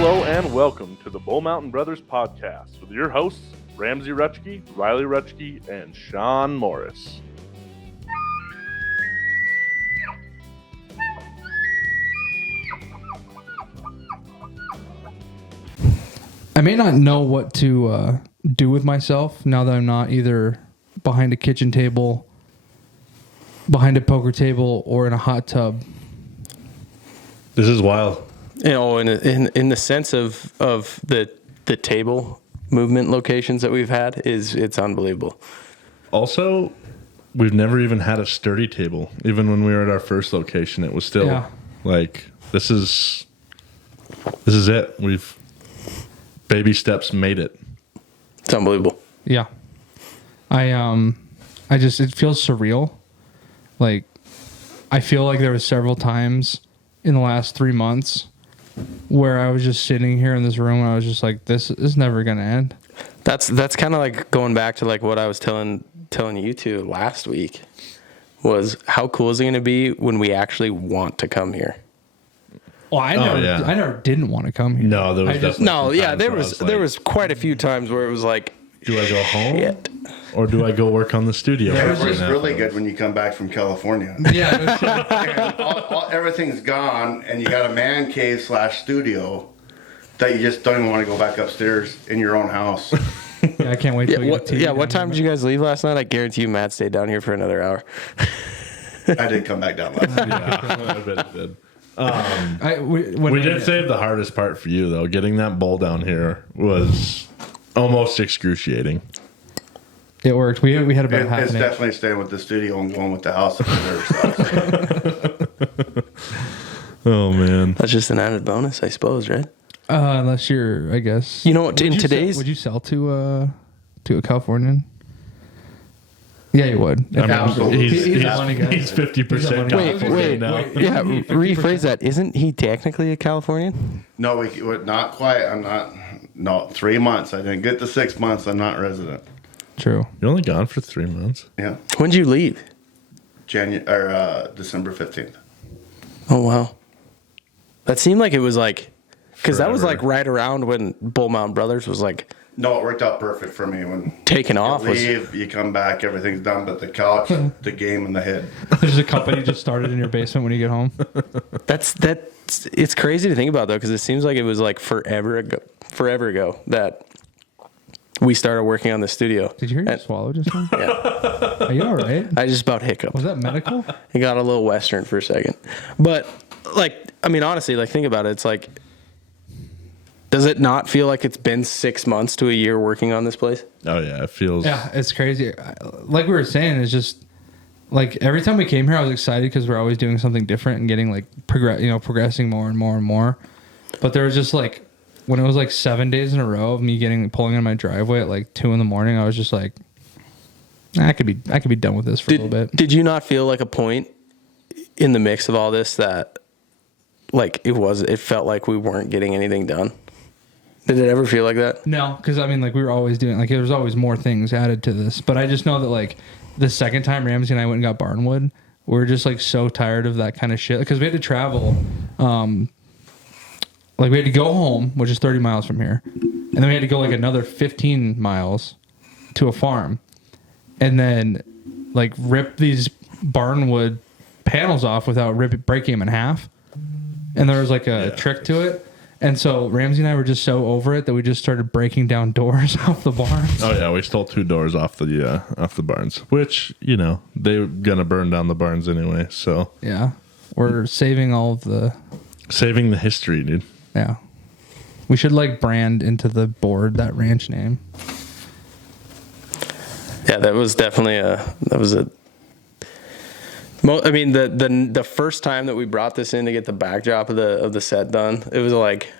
Hello and welcome to the Bull Mountain Brothers podcast with your hosts, Ramsey Rutschke, Riley Rutschke, and Sean Morris. I may not know what to do with myself now that I'm not either behind a kitchen table, behind a poker table, or in a hot tub. This is wild. You know, in the sense of the table movement locations that we've had, it's unbelievable. Also, we've never even had a sturdy table. Even when we were at our first location, it was still like this is it. We've baby steps made it. It's unbelievable. Yeah. It feels surreal. Like, I feel like there was several times in the last 3 months where I was just sitting here in this room and I was just like, this is never going to end. That's kind of like going back to like what I was telling you two last week was how cool is it going to be when we actually want to come here? Well, I never didn't want to come here. No, there was there was quite a few times where it was like, do I go home? Shit. Or do I go work on the studio? It was really good when you come back from California. Yeah. And everything's gone, and you got a man cave / studio that you just don't even want to go back upstairs in your own house. Yeah, I can't wait till what time did you guys leave last night? I guarantee you Matt stayed down here for another hour. I did come back down last night. Yeah, I bet it did. We did save the hardest part for you, though. Getting that bowl down here was almost excruciating. It worked. We had about half It's an inch. definitely staying with the studio and going with the house up there. Oh, man. That's just an added bonus, I suppose, right? Unless you're, I guess. You know what? In today's, would you sell to a Californian? Yeah, you would. Absolutely. He's a money guy. 50%. Wait. now. Yeah, rephrase that. Isn't he technically a Californian? No, not quite. I'm not. No, 3 months. I didn't get to 6 months. I'm not resident. True. You're only gone for 3 months. Yeah. When'd you leave? December 15th. Oh, wow. That seemed like it was like, because that was Forever. like right around when Bull Mountain Brothers was like No, it worked out perfect for me. When taking you off. leave, you come back, everything's done, but the couch, the game, and the head. There's a company just started in your basement when you get home. It's crazy to think about, though, because it seems like it was like forever ago that we started working on the studio. Did you hear you swallow just now? Yeah. Are you all right? I just about hiccuped. Was that medical? I got a little Western for a second. But, like, I mean, honestly, like, think about it. It's like, does it not feel like it's been 6 months to a year working on this place? Oh, yeah. It feels... Yeah, it's crazy. Like we were saying, it's just, like, every time we came here, I was excited because we're always doing something different and getting, like, progressing more and more and more. But there was just, like, when it was, like, 7 days in a row of me pulling in my driveway at, like, 2 in the morning, I was just like, I could be done with this for a little bit. Did you not feel like a point in the mix of all this that, like, it felt like we weren't getting anything done? Did it ever feel like that? No, because, I mean, like, we were always doing, like, there was always more things added to this. But I just know that, like, the second time Ramsey and I went and got barnwood, we were just, like, so tired of that kind of shit. Because we had to travel, like, we had to go home, which is 30 miles from here. And then we had to go, like, another 15 miles to a farm. And then, like, rip these barnwood panels off without breaking them in half. And there was, like, a trick to it. And so Ramsey and I were just so over it that we just started breaking down doors off the barns. Oh, yeah. We stole 2 doors off the barns, which, they're going to burn down the barns anyway. So, Yeah. We're saving all of the... saving the history, dude. Yeah. We should, like, brand into the board that ranch name. Yeah, that was definitely I mean, the first time that we brought this in to get the backdrop of the set done, it was like,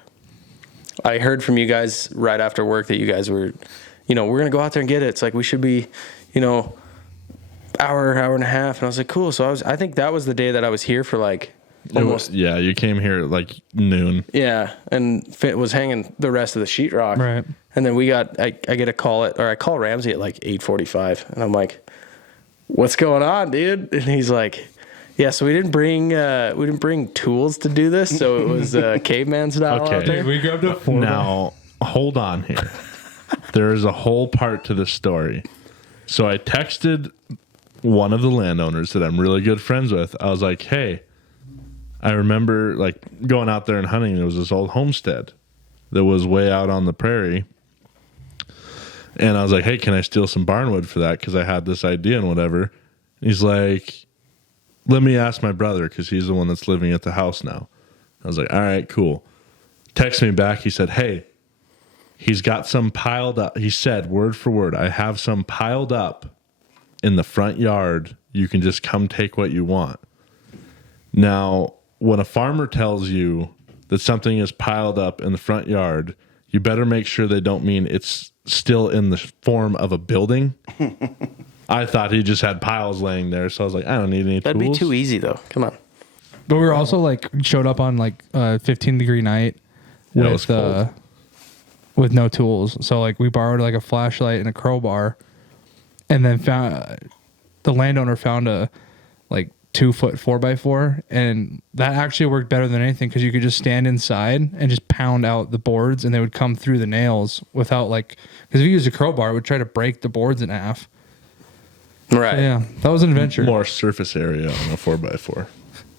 I heard from you guys right after work that you guys were, we're going to go out there and get it. It's like, we should be, hour and a half. And I was like, cool. So I think that was the day that I was here for like almost. Yeah, you came here at like noon. Yeah, and was hanging the rest of the sheetrock. Right. And then I get a call I call Ramsey at like 8:45, and I'm like, "What's going on, dude?" And he's like, Yeah, so we didn't bring tools to do this, so it was caveman style out Okay. there. We grabbed a 4 Now, hold on here. There is a whole part to this story. So I texted one of the landowners that I'm really good friends with. I was like, hey, I remember like going out there and hunting. There was this old homestead that was way out on the prairie. And I was like, hey, can I steal some barnwood for that? Because I had this idea and whatever. He's like, let me ask my brother because he's the one that's living at the house now. I was like, all right, cool. Text me back. He said, hey, he's got some piled up. He said, word for word, I have some piled up in the front yard. You can just come take what you want. Now, when a farmer tells you that something is piled up in the front yard, you better make sure they don't mean it's still in the form of a building. I thought he just had piles laying there, so I was like, I don't need any That'd tools. be too easy, though. Come on. But we were also like showed up on like a 15-degree night Yeah, it was with no tools. So like we borrowed like a flashlight and a crowbar, and then found the landowner found a like 2-foot 4x4, and that actually worked better than anything because you could just stand inside and just pound out the boards, and they would come through the nails without like, because if you use a crowbar, it would try to break the boards in half. Right. Yeah, that was an adventure. More surface area on a 4x4.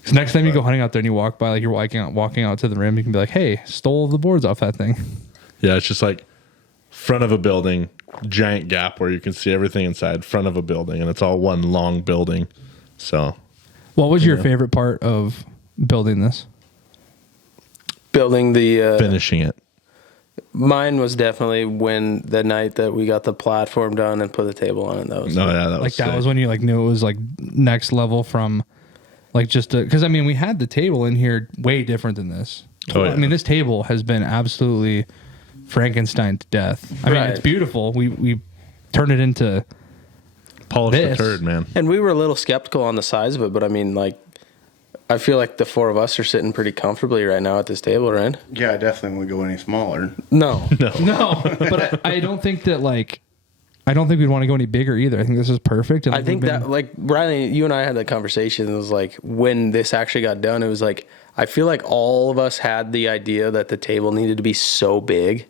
So next time you go hunting out there and you walk by, like you're walking out to the rim, you can be like, hey, stole the boards off that thing. Yeah, it's just like front of a building, giant gap where you can see everything inside, front of a building, and it's all one long building. So, What was your favorite part of building this? Building the finishing it. mine was definitely when the night that we got the platform done and put the table on it. That was No, yeah, that was Like that sick. was when you like knew it was like next level from like just because I mean we had the table in here way different than this. Oh, yeah. I mean this table has been absolutely Frankenstein to death. I mean Right. it's beautiful. We turned it into Polish the this. turd, man. And we were a little skeptical on the size of it, but I mean, like, I feel like the four of us are sitting pretty comfortably right now at this table, right? Yeah, I definitely wouldn't go any smaller. No. no, but I don't think that like I don't think we'd want to go any bigger either. I think this is perfect. And I think that, like, Riley, you and I had that conversation. It was like, when this actually got done, it was like, I feel like all of us had the idea that the table needed to be so big.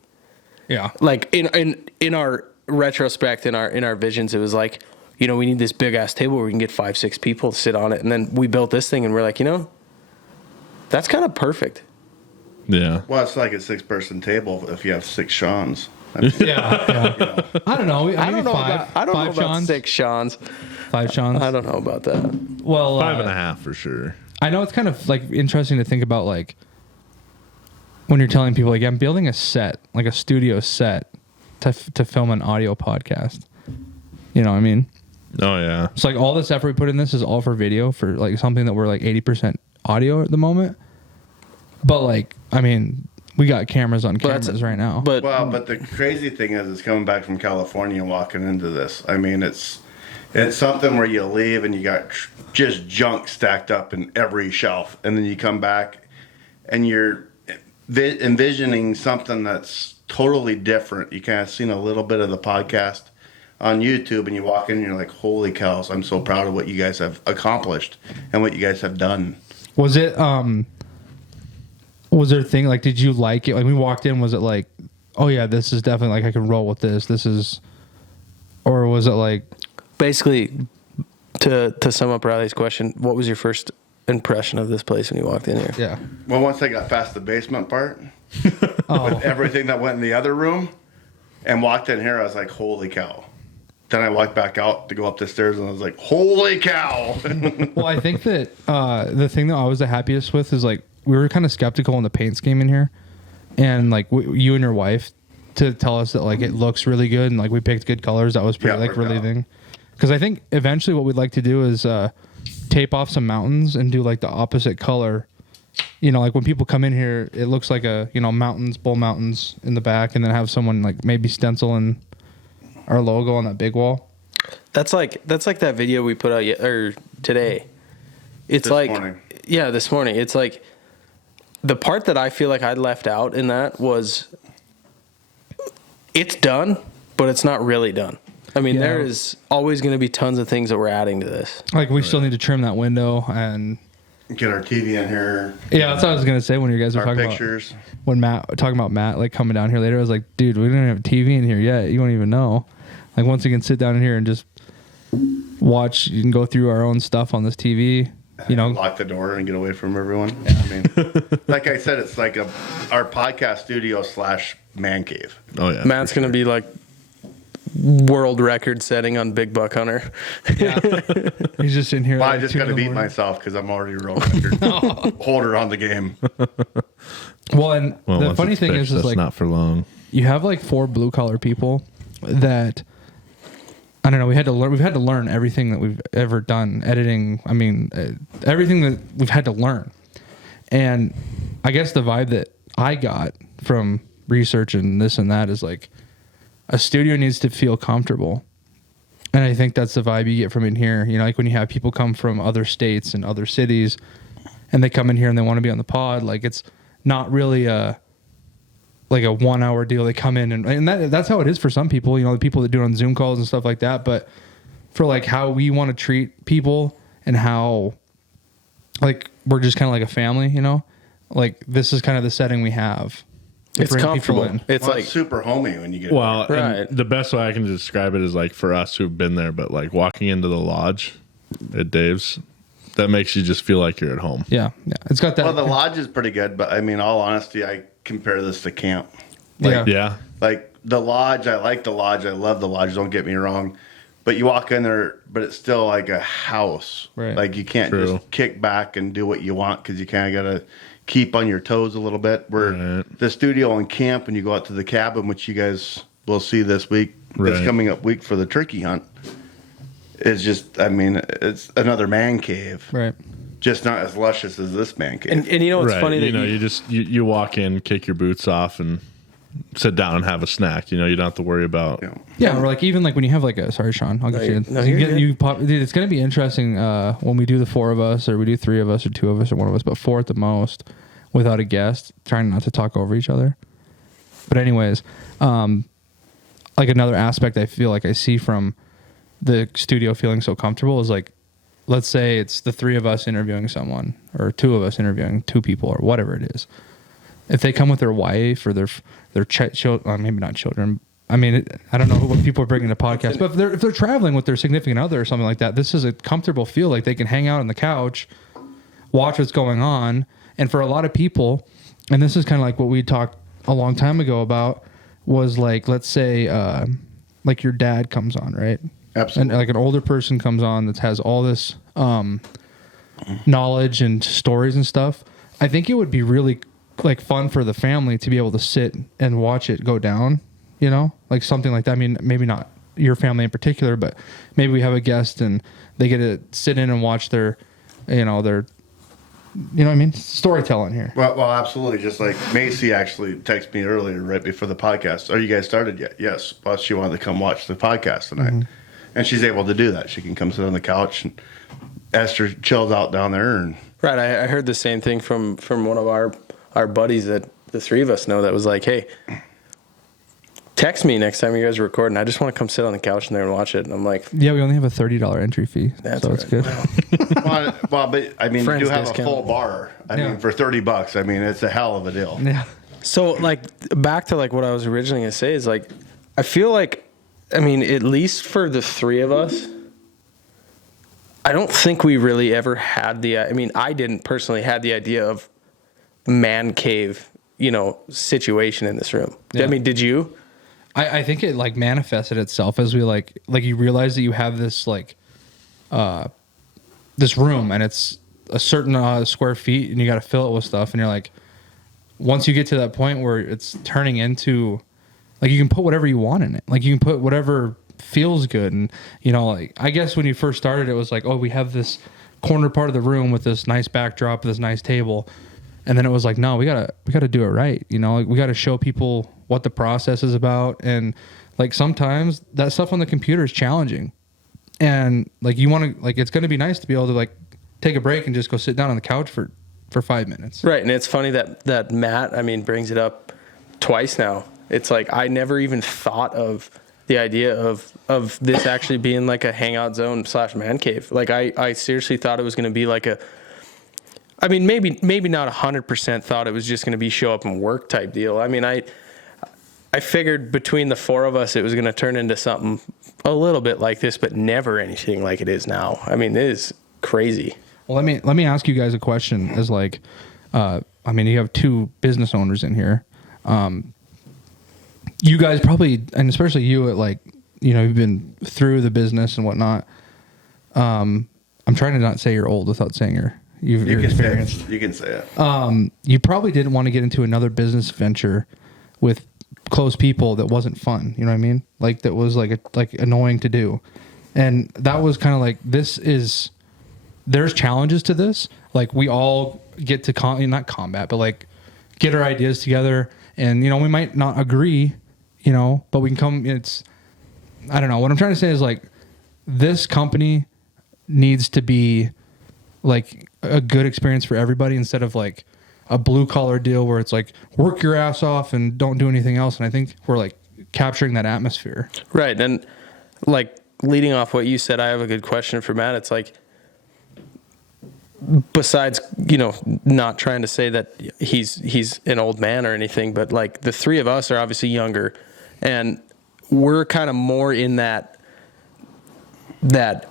yeah. Like, in our retrospect, in our visions, it was like, you know, we need this big ass table where we can get 5-6 people to sit on it. And then we built this thing and we're like, you know, that's kind of perfect. Yeah. Well, it's like a 6-person table if you have 6 Seans. Yeah. I don't know. I don't know five, about, I don't know five about Seans, 6 Seans. 5 Seans. I don't know about that. Well, 5.5 for sure. I know it's kind of like interesting to think about like when you're telling people like I'm building a set, like a studio set to film an audio podcast. You know what I mean? Oh, yeah. It's like all this effort we put in this is all for video for like something that we're like 80% audio at the moment. But like, I mean, we got cameras on cameras right now. But But the crazy thing is, it's coming back from California and walking into this. I mean, it's something where you leave and you got just junk stacked up in every shelf, and then you come back and you're envisioning something that's totally different. You kind of seen a little bit of the podcast on YouTube, and you walk in and you're like, holy cows, I'm so proud of what you guys have accomplished and what you guys have done. Was it was there a thing like did you like it? Like we walked in, was it like, oh yeah, this is definitely like I can roll with this. This is, or was it like basically, to sum up Riley's question, what was your first impression of this place when you walked in here? yeah. Well, once I got past the basement part, Oh. with everything that went in the other room, and walked in here, I was like, holy cow. Then I walked back out to go up the stairs, and I was like, holy cow. Well, I think that the thing that I was the happiest with is like we were kind of skeptical in the paint scheme in here, and like you and your wife to tell us that like it looks really good and like we picked good colors. That was pretty Yeah, like worked out. relieving. Because I think eventually what we'd like to do is tape off some mountains and do like the opposite color. You know, like when people come in here, it looks like a mountains, bull mountains in the back, and then have someone like maybe stencil in our logo on that big wall. That's like that video we put out today. It's This like morning. Yeah, this morning. It's like the part that I feel like I left out in that was it's done, but it's not really done. I mean, Yeah. there is always going to be tons of things that we're adding to this. Like we still need to trim that window and Get our TV in here. yeah, that's what I was gonna say when you guys were Our talking pictures. about when talking about Matt like coming down here later. I was like, dude, we don't even have a TV in here yet. You won't even know. Like once we can sit down in here and just watch, you can go through our own stuff on this TV. You know, Lock the door and get away from everyone. I mean, like I said, it's like our podcast studio / man cave. Oh yeah. Matt's going to be like world record setting on Big Buck Hunter. he's just in here. Well, like I just 2 got to in the beat morning. myself because I'm already a world record holder on the game. Well, and Well, the once funny it's thing fixed, is that's like not for long. you have like 4 blue collar people that I don't know. We've had to learn everything that we've ever done. Editing. I mean, everything that we've had to learn. And I guess the vibe that I got from research and this and that is like a studio needs to feel comfortable. And I think that's the vibe you get from in here. You know, like when you have people come from other states and other cities and they come in here and they want to be on the pod, like it's not really a 1 hour deal. They come in and that's how it is for some people, you know, the people that do it on Zoom calls and stuff like that. But for like how we want to treat people and how like we're just kind of like a family, you know, like this is kind of the setting we have. to It's bring people comfortable. in. It's Well, like, it's super homey when you get Well, there. and Right. the best way I can describe it is like for us who've been there, but like walking into the lodge at Dave's, that makes you just feel like you're at home. Yeah. It's got that. Well, the lodge is pretty good, but I mean, all honesty, I compare this to camp. yeah. Yeah. Like the lodge, I like the lodge. I love the lodge. Don't get me wrong. But you walk in there, but it's still like a house. Right. Like you can't True. just kick back and do what you want because you kind of got to keep on your toes a little bit. Where Right. the studio and camp, when you go out to the cabin, which you guys will see this week, this Right. coming up week for the turkey hunt, is just, I mean, it's another man cave. Right. Just not as luscious as this man cave. and you know, it's Right. funny that you know, you walk in, kick your boots off and sit down and have a snack. You know, you don't have to worry about. You know. Yeah, or like even like when you have like a sorry, Sean, I'll get you. No, you're good. You pop. Dude, it's gonna be interesting when we do the 4 of us, or we do 3 of us, or 2 of us, or 1 of us, but 4 at the most, without a guest. Trying not to talk over each other. But anyways, like another aspect I feel like I see from the studio feeling so comfortable is like, let's say it's the 3 of us interviewing someone, or 2 of us interviewing 2 people, or whatever it is. If they come with their wife or their children, maybe not children. I mean, I don't know what people are bringing to podcasts, but if they're traveling with their significant other or something like that, this is a comfortable feel. Like they can hang out on the couch, watch what's going on, and for a lot of people, and this is kind of like what we talked a long time ago about, was like, let's say, like your dad comes on, right? Absolutely. And like an older person comes on that has all this knowledge and stories and stuff. I think it would be really like fun for the family to be able to sit and watch it go down, you know, like something like that. I mean, maybe not your family in particular, but maybe we have a guest and they get to sit in and watch their, you know what I mean? Storytelling here. Well, absolutely. Just like Macy actually texted me earlier, right before the podcast. Are you guys started yet? Yes. But she wanted to come watch the podcast tonight, and she's able to do that. She can come sit on the couch, and Esther chills out down there. And right. I heard the same thing from one of our buddies that the 3 of us know, that was like, hey, text me next time you guys are recording. I just want to come sit on the couch in there and watch it. And I'm like, Yeah, we only have a $30 entry fee, That's so it's right. good. well, but I mean, Friends you do have discount. a full bar. I Yeah. mean, for $30, I mean, it's a hell of a deal. Yeah. so like back to like what I was originally going to say is like, I feel like, I mean, at least for the 3 of us, I don't think we really ever had I didn't personally had the idea of man cave, you know, situation in this room. Yeah. I mean, did you? I think it like manifested itself as we like you realize that you have this like this room and it's a certain square feet and you got to fill it with stuff, and you're like, once you get to that point where it's turning into like you can put whatever you want in it, like you can put whatever feels good. And you know, like I guess when you first started it was like, oh, we have this corner part of the room with this nice backdrop, this nice table. And then it was like, no, we gotta do it right. You know, like we gotta show people what the process is about. And like sometimes that stuff on the computer is challenging. And like you want to, like it's gonna be nice to be able to like take a break and just go sit down on the couch for 5 minutes. Right. And it's funny that Matt, I mean, brings it up twice now. It's like I never even thought of the idea of this actually being like a hangout zone / man cave. Like I seriously thought it was going to be like maybe not 100% thought it was just going to be show up and work type deal. I mean, I figured between the four of us, it was going to turn into something a little bit like this, but never anything like it is now. I mean, it is crazy. Well, let me ask you guys a question. As like, you have two business owners in here. You guys probably, and especially you, you've been through the business and whatnot. I'm trying to not say you're old without saying you're experienced. You can say it. You probably didn't want to get into another business venture with close people that wasn't fun. You know what I mean? Like that was like annoying to do. And that was kind of like, there's challenges to this. Like we all get to not combat, but like get our ideas together, and we might not agree, but we can come. I don't know. What I'm trying to say is like this company needs to be like a good experience for everybody instead of like a blue collar deal where it's like work your ass off and don't do anything else. And I think we're like capturing that atmosphere. Right. And like leading off what you said, I have a good question for Matt. It's like, besides, not trying to say that he's an old man or anything, but like the three of us are obviously younger, and we're kind of more in that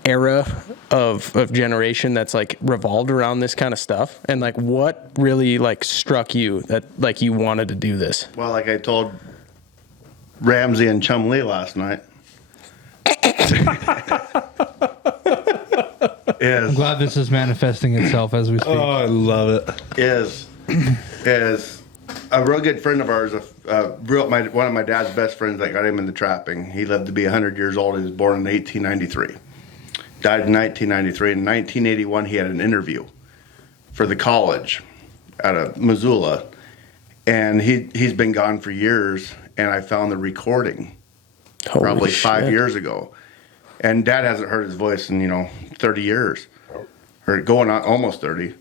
era of generation that's like revolved around this kind of stuff. And like, what really like struck you that like you wanted to do this? Well, like I told Ramsey and Chum Lee last night. I'm glad this is manifesting itself as we speak. Oh, I love it. Is a real good friend of ours, one of my dad's best friends that got him into trapping. He lived to be 100 years old. He was born in 1893. Died in 1993. In 1981, he had an interview for the college out of Missoula. And he's been gone for years, and I found the recording probably 5 years ago. And Dad hasn't heard his voice in, 30 years. Or going on almost 30.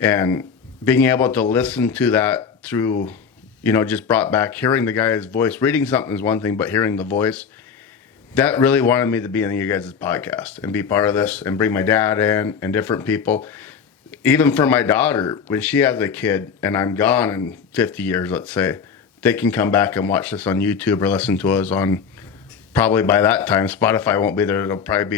And being able to listen to that through, just brought back hearing the guy's voice. Reading something is one thing, but hearing the voice, that really wanted me to be in you guys' podcast and be part of this and bring my dad in and different people. Even for my daughter, when she has a kid and I'm gone in 50 years, let's say, they can come back and watch this on YouTube or listen to us on, probably by that time, Spotify won't be there.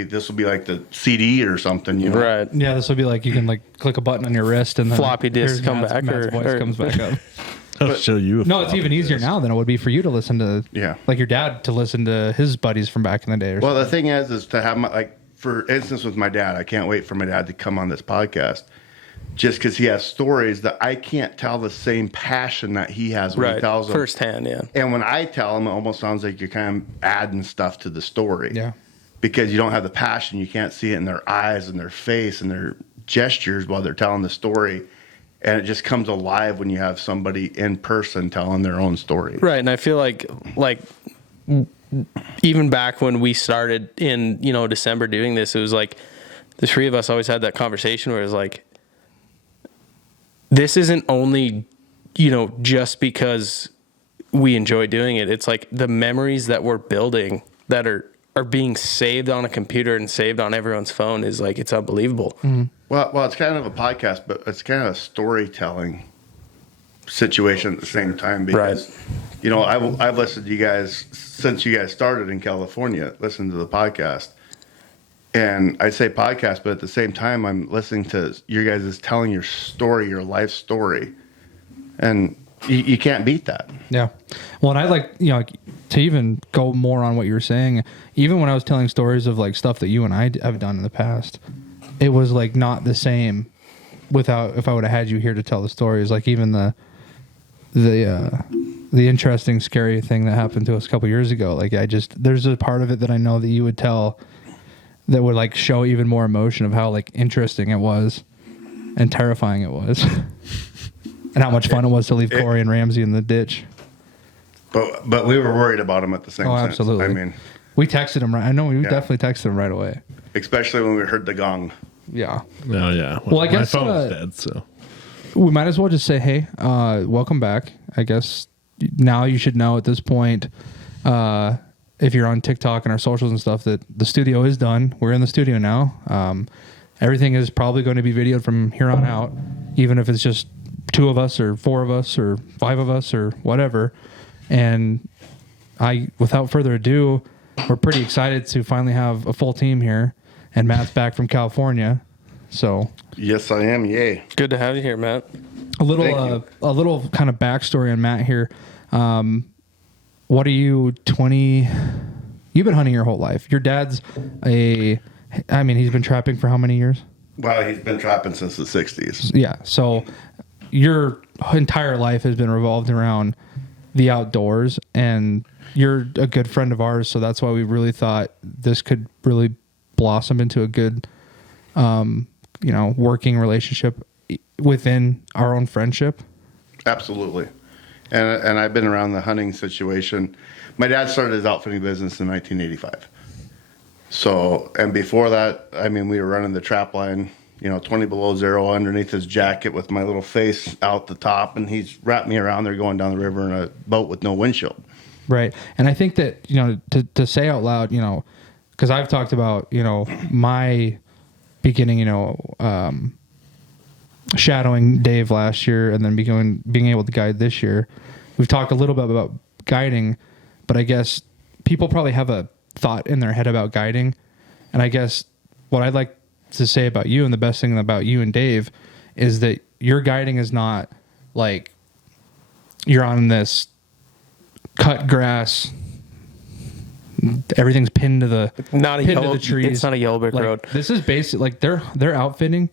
This will be like the CD or something, Right. Yeah, this will be like, you can like click a button on your wrist and then floppy disk come back. Matt's voice comes back up. I'll show you. No, it's even easier now than it would be for you to listen to, like your dad to listen to his buddies from back in the day. Well, the thing is to have for instance, with my dad, I can't wait for my dad to come on this podcast just because he has stories that I can't tell the same passion that he has when he tells them. Firsthand, yeah. And when I tell him, it almost sounds like you're kind of adding stuff to the story. Yeah. Because you don't have the passion. You can't see it in their eyes and their face and their gestures while they're telling the story. And it just comes alive when you have somebody in person telling their own story. Right. And I feel like even back when we started in, December doing this, it was like the three of us always had that conversation where it was like, this isn't only, just because we enjoy doing it. It's like the memories that we're building that are being saved on a computer and saved on everyone's phone is like, it's unbelievable. Mm-hmm. Well, it's kind of a podcast, but it's kind of a storytelling situation at the same time because, I've listened to you guys since you guys started in California, listened to the podcast. And I say podcast, but at the same time, I'm listening to you guys telling your story, your life story. And you can't beat that. Yeah. Well, and I like, to even go more on what you were saying, even when I was telling stories of like stuff that you and I have done in the past, it was like not the same without, if I would have had you here to tell the stories, like even the interesting, scary thing that happened to us a couple years ago. Like there's a part of it that I know that you would tell that would like show even more emotion of how like interesting it was and terrifying it was and how much fun it was to leave Corey and Ramsey in the ditch. But we were worried about him at the same time. Oh, absolutely. I mean, we texted him I know we definitely texted him right away. Especially when we heard the gong. Yeah. Oh yeah. Well, I guess my phone's dead, so we might as well just say, hey, welcome back. I guess now you should know at this point, if you're on TikTok and our socials and stuff, that the studio is done. We're in the studio now. Everything is probably going to be videoed from here on out, even if it's just 2 of us or 4 of us or 5 of us or whatever. And without further ado, we're pretty excited to finally have a full team here, and Matt's back from California. So Yes, I am. Yay. Good to have you here, Matt. a little kind of backstory on Matt here. What are you, 20? You've been hunting your whole life. Your dad's he's been trapping for how many years? Well, he's been trapping since the 60s. Yeah. So your entire life has been revolved around the outdoors, and you're a good friend of ours. So that's why we really thought this could really blossom into a good, working relationship within our own friendship. Absolutely. And I've been around the hunting situation. My dad started his outfitting business in 1985. So, and before that, we were running the trap line, 20 below zero underneath his jacket with my little face out the top. And he's wrapped me around there going down the river in a boat with no windshield. Right. And I think that, to say out loud, because I've talked about, my beginning, shadowing Dave last year and then being able to guide this year. We've talked a little bit about guiding, but I guess people probably have a thought in their head about guiding. And I guess what I'd like to say about you, and the best thing about you and Dave, is that your guiding is not like you're on this cut grass, everything's pinned to the trees. It's not a yellow brick road. This is basic. Like they're outfitting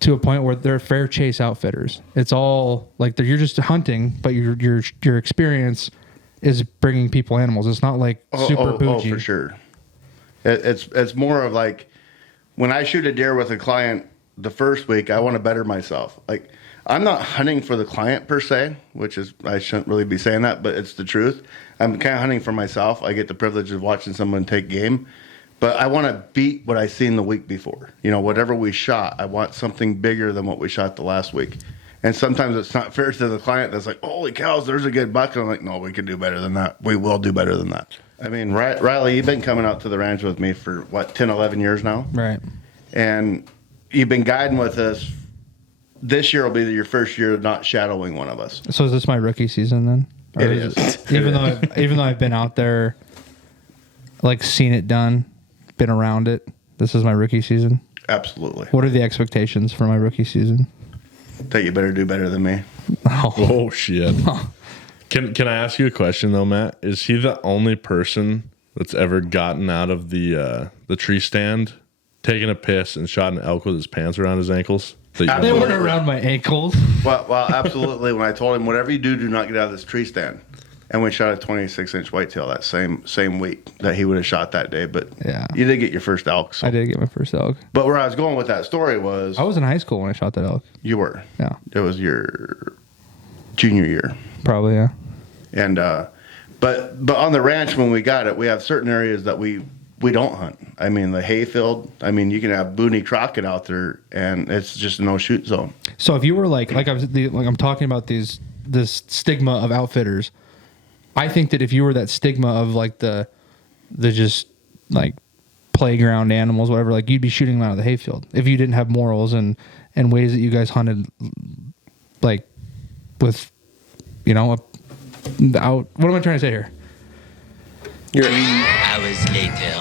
to a point where they're fair chase outfitters. It's all like you're just hunting, but your experience is bringing people animals. It's not like super bougie. Oh, for sure. It's more of like when I shoot a deer with a client the first week, I want to better myself. Like I'm not hunting for the client per se, which is, I shouldn't really be saying that, but it's the truth. I'm kind of hunting for myself. I get the privilege of watching someone take game. But I want to beat what I seen the week before. Whatever we shot, I want something bigger than what we shot the last week. And sometimes it's not fair to the client that's like, holy cows, there's a good buck. And I'm like, no, we can do better than that. We will do better than that. Riley, you've been coming out to the ranch with me for, 10, 11 years now? Right. And you've been guiding with us. This year will be your first year of not shadowing one of us. So is this my rookie season then? Or it is. Even though I've been out there, like seen it done, been around it, this is my rookie season? Absolutely. What are the expectations for my rookie season? That you better do better than me. Oh shit. Can I ask you a question though, Matt? Is he the only person that's ever gotten out of the tree stand, taken a piss, and shot an elk with his pants around his ankles? They weren't around my ankles. Well, absolutely. When I told him, whatever you do not get out of this tree stand. And we shot a 26-inch whitetail that same week that he would have shot that day. But yeah, you did get your first elk. So. I did get my first elk. But where I was going with that story was... I was in high school when I shot that elk. You were? Yeah. It was your junior year. Probably, yeah. And but on the ranch when we got it, we have certain areas that we don't hunt. The hayfield. You can have Booney Crockett out there, and it's just a no-shoot zone. So if you were I'm talking about this stigma of outfitters... I think that if you were that stigma of like the just like playground animals, whatever, like you'd be shooting them out of the hayfield if you didn't have morals and ways that you guys hunted, like with, what am I trying to say here? 3 hours later.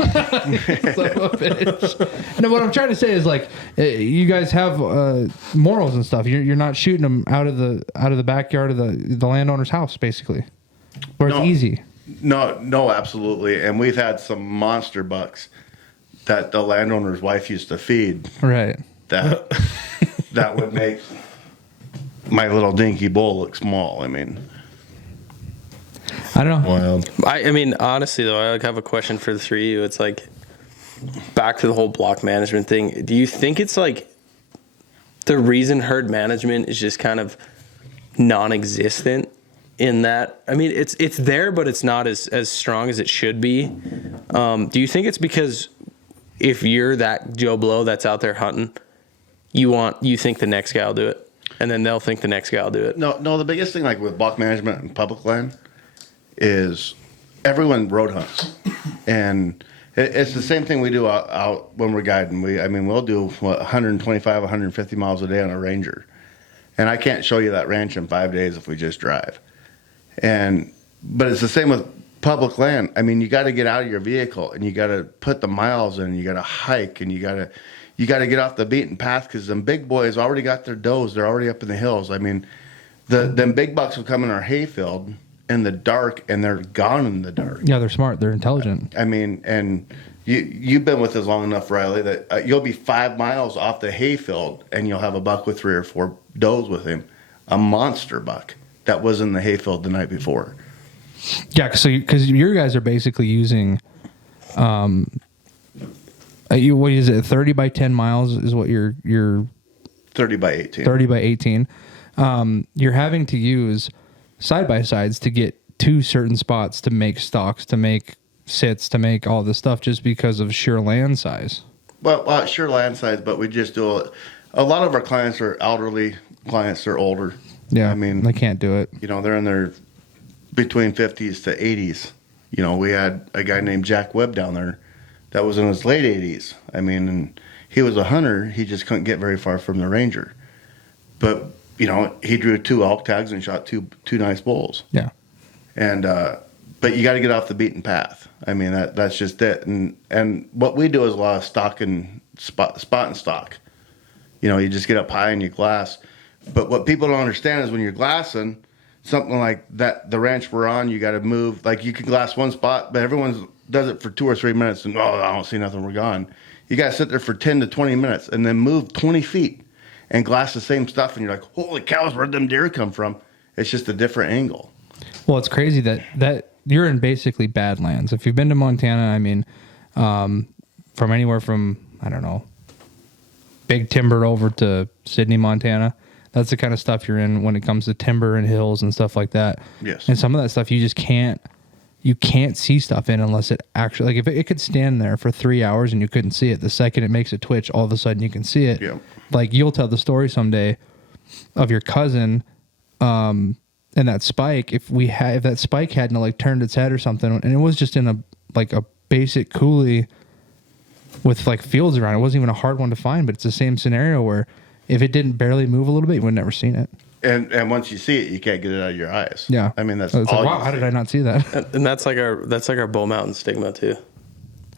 No, what I'm trying to say is like you guys have morals and stuff. You're not shooting them out of the backyard of the landowner's house, basically. Where it's easy. No, absolutely. And we've had some monster bucks that the landowner's wife used to feed. Right. That would make my little dinky bull look small. I don't know. Wild. Honestly though, I have a question for the three of you. It's like back to the whole block management thing. Do you think it's like the reason herd management is just kind of non-existent? In that, it's there, but it's not as strong as it should be. Do you think it's because if you're that Joe Blow that's out there hunting, you think the next guy will do it, and then they'll think the next guy will do it? No. The biggest thing, like with block management and public land, is everyone road hunts, and it's the same thing we do out when we're guiding. We'll do 125, 150 miles a day on a Ranger, and I can't show you that ranch in 5 days if we just drive. But it's the same with public land. I mean, you got to get out of your vehicle and you got to put the miles in. You got to hike and you got to get off the beaten path, because them big boys already got their does. They're already up in the hills. I mean, them big bucks will come in our hayfield in the dark and they're gone in the dark. Yeah, they're smart. They're intelligent. I mean, and you've been with us long enough, Riley, that you'll be 5 miles off the hayfield and you'll have a buck with 3 or 4 does with him, a monster buck that was in the hayfield the night before. Yeah, because your guys are basically using, what is it? 30 by 10 miles is what your 30 by 18. 30 by 18. You're having to use side by sides to get to certain spots to make stalks, to make sits, to make all this stuff, just because of sheer land size. Well, sure, land size, but we just do a lot of our clients are elderly clients. They're older. Yeah, I mean, they can't do it. They're in their between 50s to 80s. We had a guy named Jack Webb down there that was in his late 80s. I mean, and he was a hunter. He just couldn't get very far from the Ranger. But, he drew 2 elk tags and shot two nice bulls. Yeah. And, but you got to get off the beaten path. I mean, that's just it. And what we do is a lot of stock and spot and stock. You just get up high and you glass. But what people don't understand is when you're glassing, something like that, the ranch we're on, you got to move. Like, you can glass one spot, but everyone does it for 2 or 3 minutes and, I don't see nothing, we're gone. You got to sit there for 10 to 20 minutes and then move 20 feet and glass the same stuff. And you're like, holy cows, where'd them deer come from? It's just a different angle. Well, it's crazy that you're in basically Badlands. If you've been to Montana, I mean, from anywhere from, I don't know, Big Timber over to Sydney, Montana, that's the kind of stuff you're in when it comes to timber and hills and stuff like that. Yes. And some of that stuff you just can't see stuff in unless it actually, like, if it could stand there for 3 hours and you couldn't see it, the second it makes a twitch, all of a sudden you can see it. Yeah. Like, you'll tell the story someday of your cousin, and that spike, if that spike hadn't like turned its head or something, and it was just in a basic coulee with like fields around, it wasn't even a hard one to find, but it's the same scenario where if it didn't barely move a little bit, you would have never seen it. And once you see it, you can't get it out of your eyes. Yeah. I mean, that's it's all like, wow, how did I not see that? And that's like our Bull Mountain stigma too.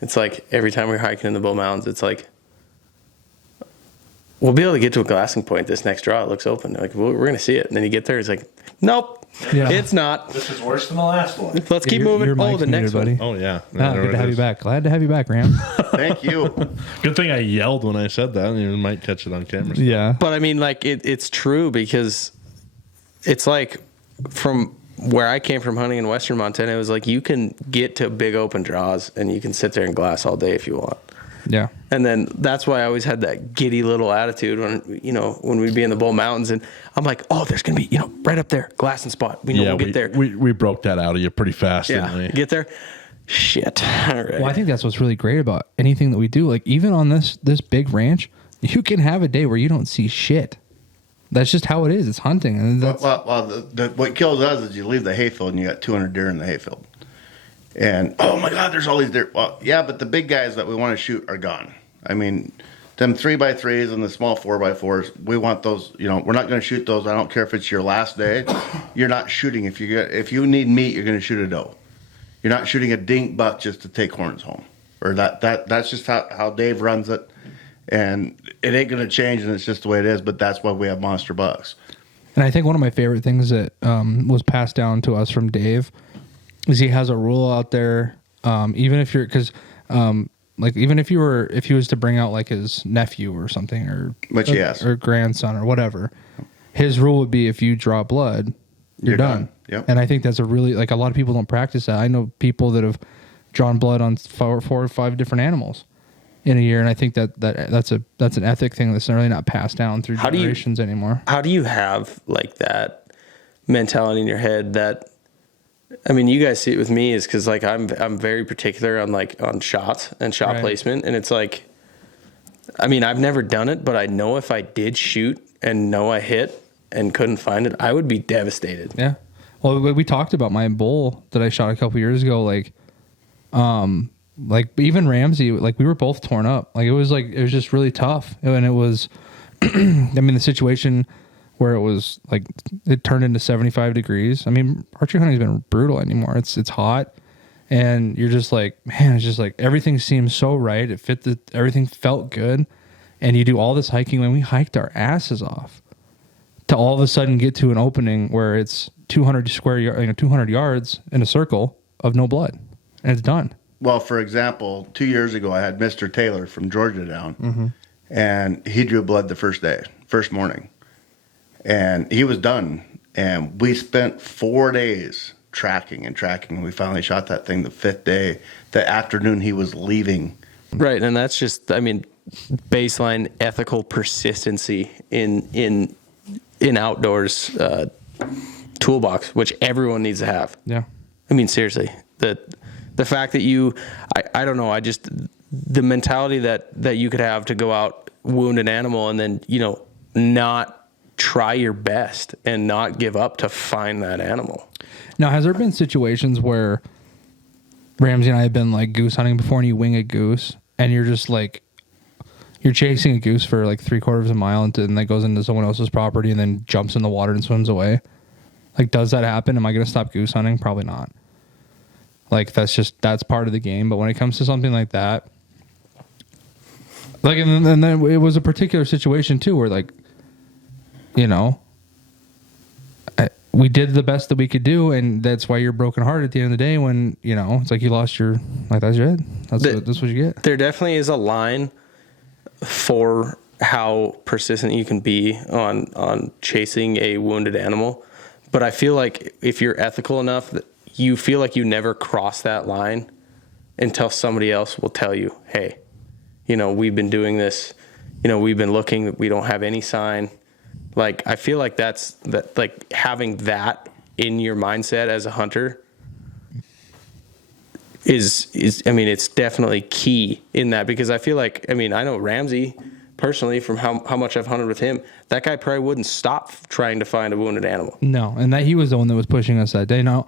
It's like every time we're hiking in the Bull Mountains, it's like, we'll be able to get to a glassing point. This next draw, it looks open. Like, we're going to see it. And then you get there, it's like, nope, it's not. This is worse than the last one. Let's keep moving. Your The mic's next muted, one. buddy. Oh, yeah. Good to have you back. Glad to have you back, Ram. Thank you. Good thing I yelled when I said that. You might catch it on camera. Yeah. But I mean, like, it's true, because it's like, from where I came from hunting in Western Montana, it was like, you can get to big open draws and you can sit there and glass all day if you want. Yeah. And then that's why I always had that giddy little attitude when we'd be in the Bull Mountains, and I'm like, oh, there's going to be, right up there, glassing spot. We know we'll get there. We broke that out of you pretty fast, didn't we? Get there. Shit. All right. Well, I think that's what's really great about anything that we do. Like, even on this big ranch, you can have a day where you don't see shit. That's just how it is. It's hunting. And that's, What kills us is you leave the hayfield and you got 200 deer in the hayfield. And, oh my God, there's all these deer. Well, yeah, but the big guys that we want to shoot are gone. I mean, them 3x3s and the small 4x4s, we want those. We're not going to shoot those. I don't care if it's your last day. You're not shooting. If you need meat, you're going to shoot a doe. You're not shooting a dink buck just to take horns home. Or that's just how Dave runs it. And it ain't going to change, and it's just the way it is. But that's why we have monster bucks. and I think one of my favorite things that was passed down to us from Dave is he has a rule out there. Even if you're, because like even if he was to bring out like his nephew or something, or which he has, or grandson or whatever, his rule would be if you draw blood, you're done. Yep. And I think that's a really, like, a lot of people don't practice that. I know people that have drawn blood on 4 or 5 different animals in a year, and I think that's an ethic thing that's really not passed down through generations anymore. How do you have like that mentality in your head that, I mean, you guys see it with me, is because like I'm very particular on shots and shot placement, and it's like, I mean, I've never done it, but I know if I did shoot and know I hit and couldn't find it, I would be devastated. Yeah. Well, we talked about my bull that I shot a couple years ago. Like even Ramsey, like we were both torn up. Like it was just really tough. And it was, I mean, the situation where it was like, it turned into 75 degrees. I mean, archery hunting's been brutal anymore. It's hot. And you're just like, man, it's just like everything seems so right. It fit everything felt good. And you do all this hiking, and we hiked our asses off to all of a sudden get to an opening where it's 200 yards in a circle of no blood, and it's done. Well, for example, 2 years ago, I had Mr. Taylor from Georgia down, and he drew blood the first morning, and he was done. And we spent 4 days tracking. We finally shot that thing the fifth day, the afternoon he was leaving. Right, and that's just, I mean, baseline ethical persistency in outdoors toolbox, which everyone needs to have. Yeah. I mean, seriously, the fact that I don't know, the mentality that you could have to go out, wound an animal, and then, not try your best and not give up to find that animal. Now, has there been situations where Ramsey and I have been like goose hunting before, and you wing a goose and you're just like, you're chasing a goose for like 3/4 of a mile and that goes into someone else's property and then jumps in the water and swims away? Like, does that happen? Am I going to stop goose hunting? Probably not. Like, that's part of the game. But when it comes to something like that, like, and then it was a particular situation too, where like, we did the best that we could do, and that's why you're broken hearted at the end of the day when, it's like you lost your, like, that's it. That's what you get. There definitely is a line for how persistent you can be on chasing a wounded animal. But I feel like if you're ethical enough, that you feel like you never cross that line until somebody else will tell you, hey, we've been doing this, we've been looking, we don't have any sign. Like, I feel like like having that in your mindset as a hunter is I mean, it's definitely key in that, because I feel like, I mean, I know Ramsey personally from how much I've hunted with him, that guy probably wouldn't stop trying to find a wounded animal. No, and that he was the one that was pushing us that day. Now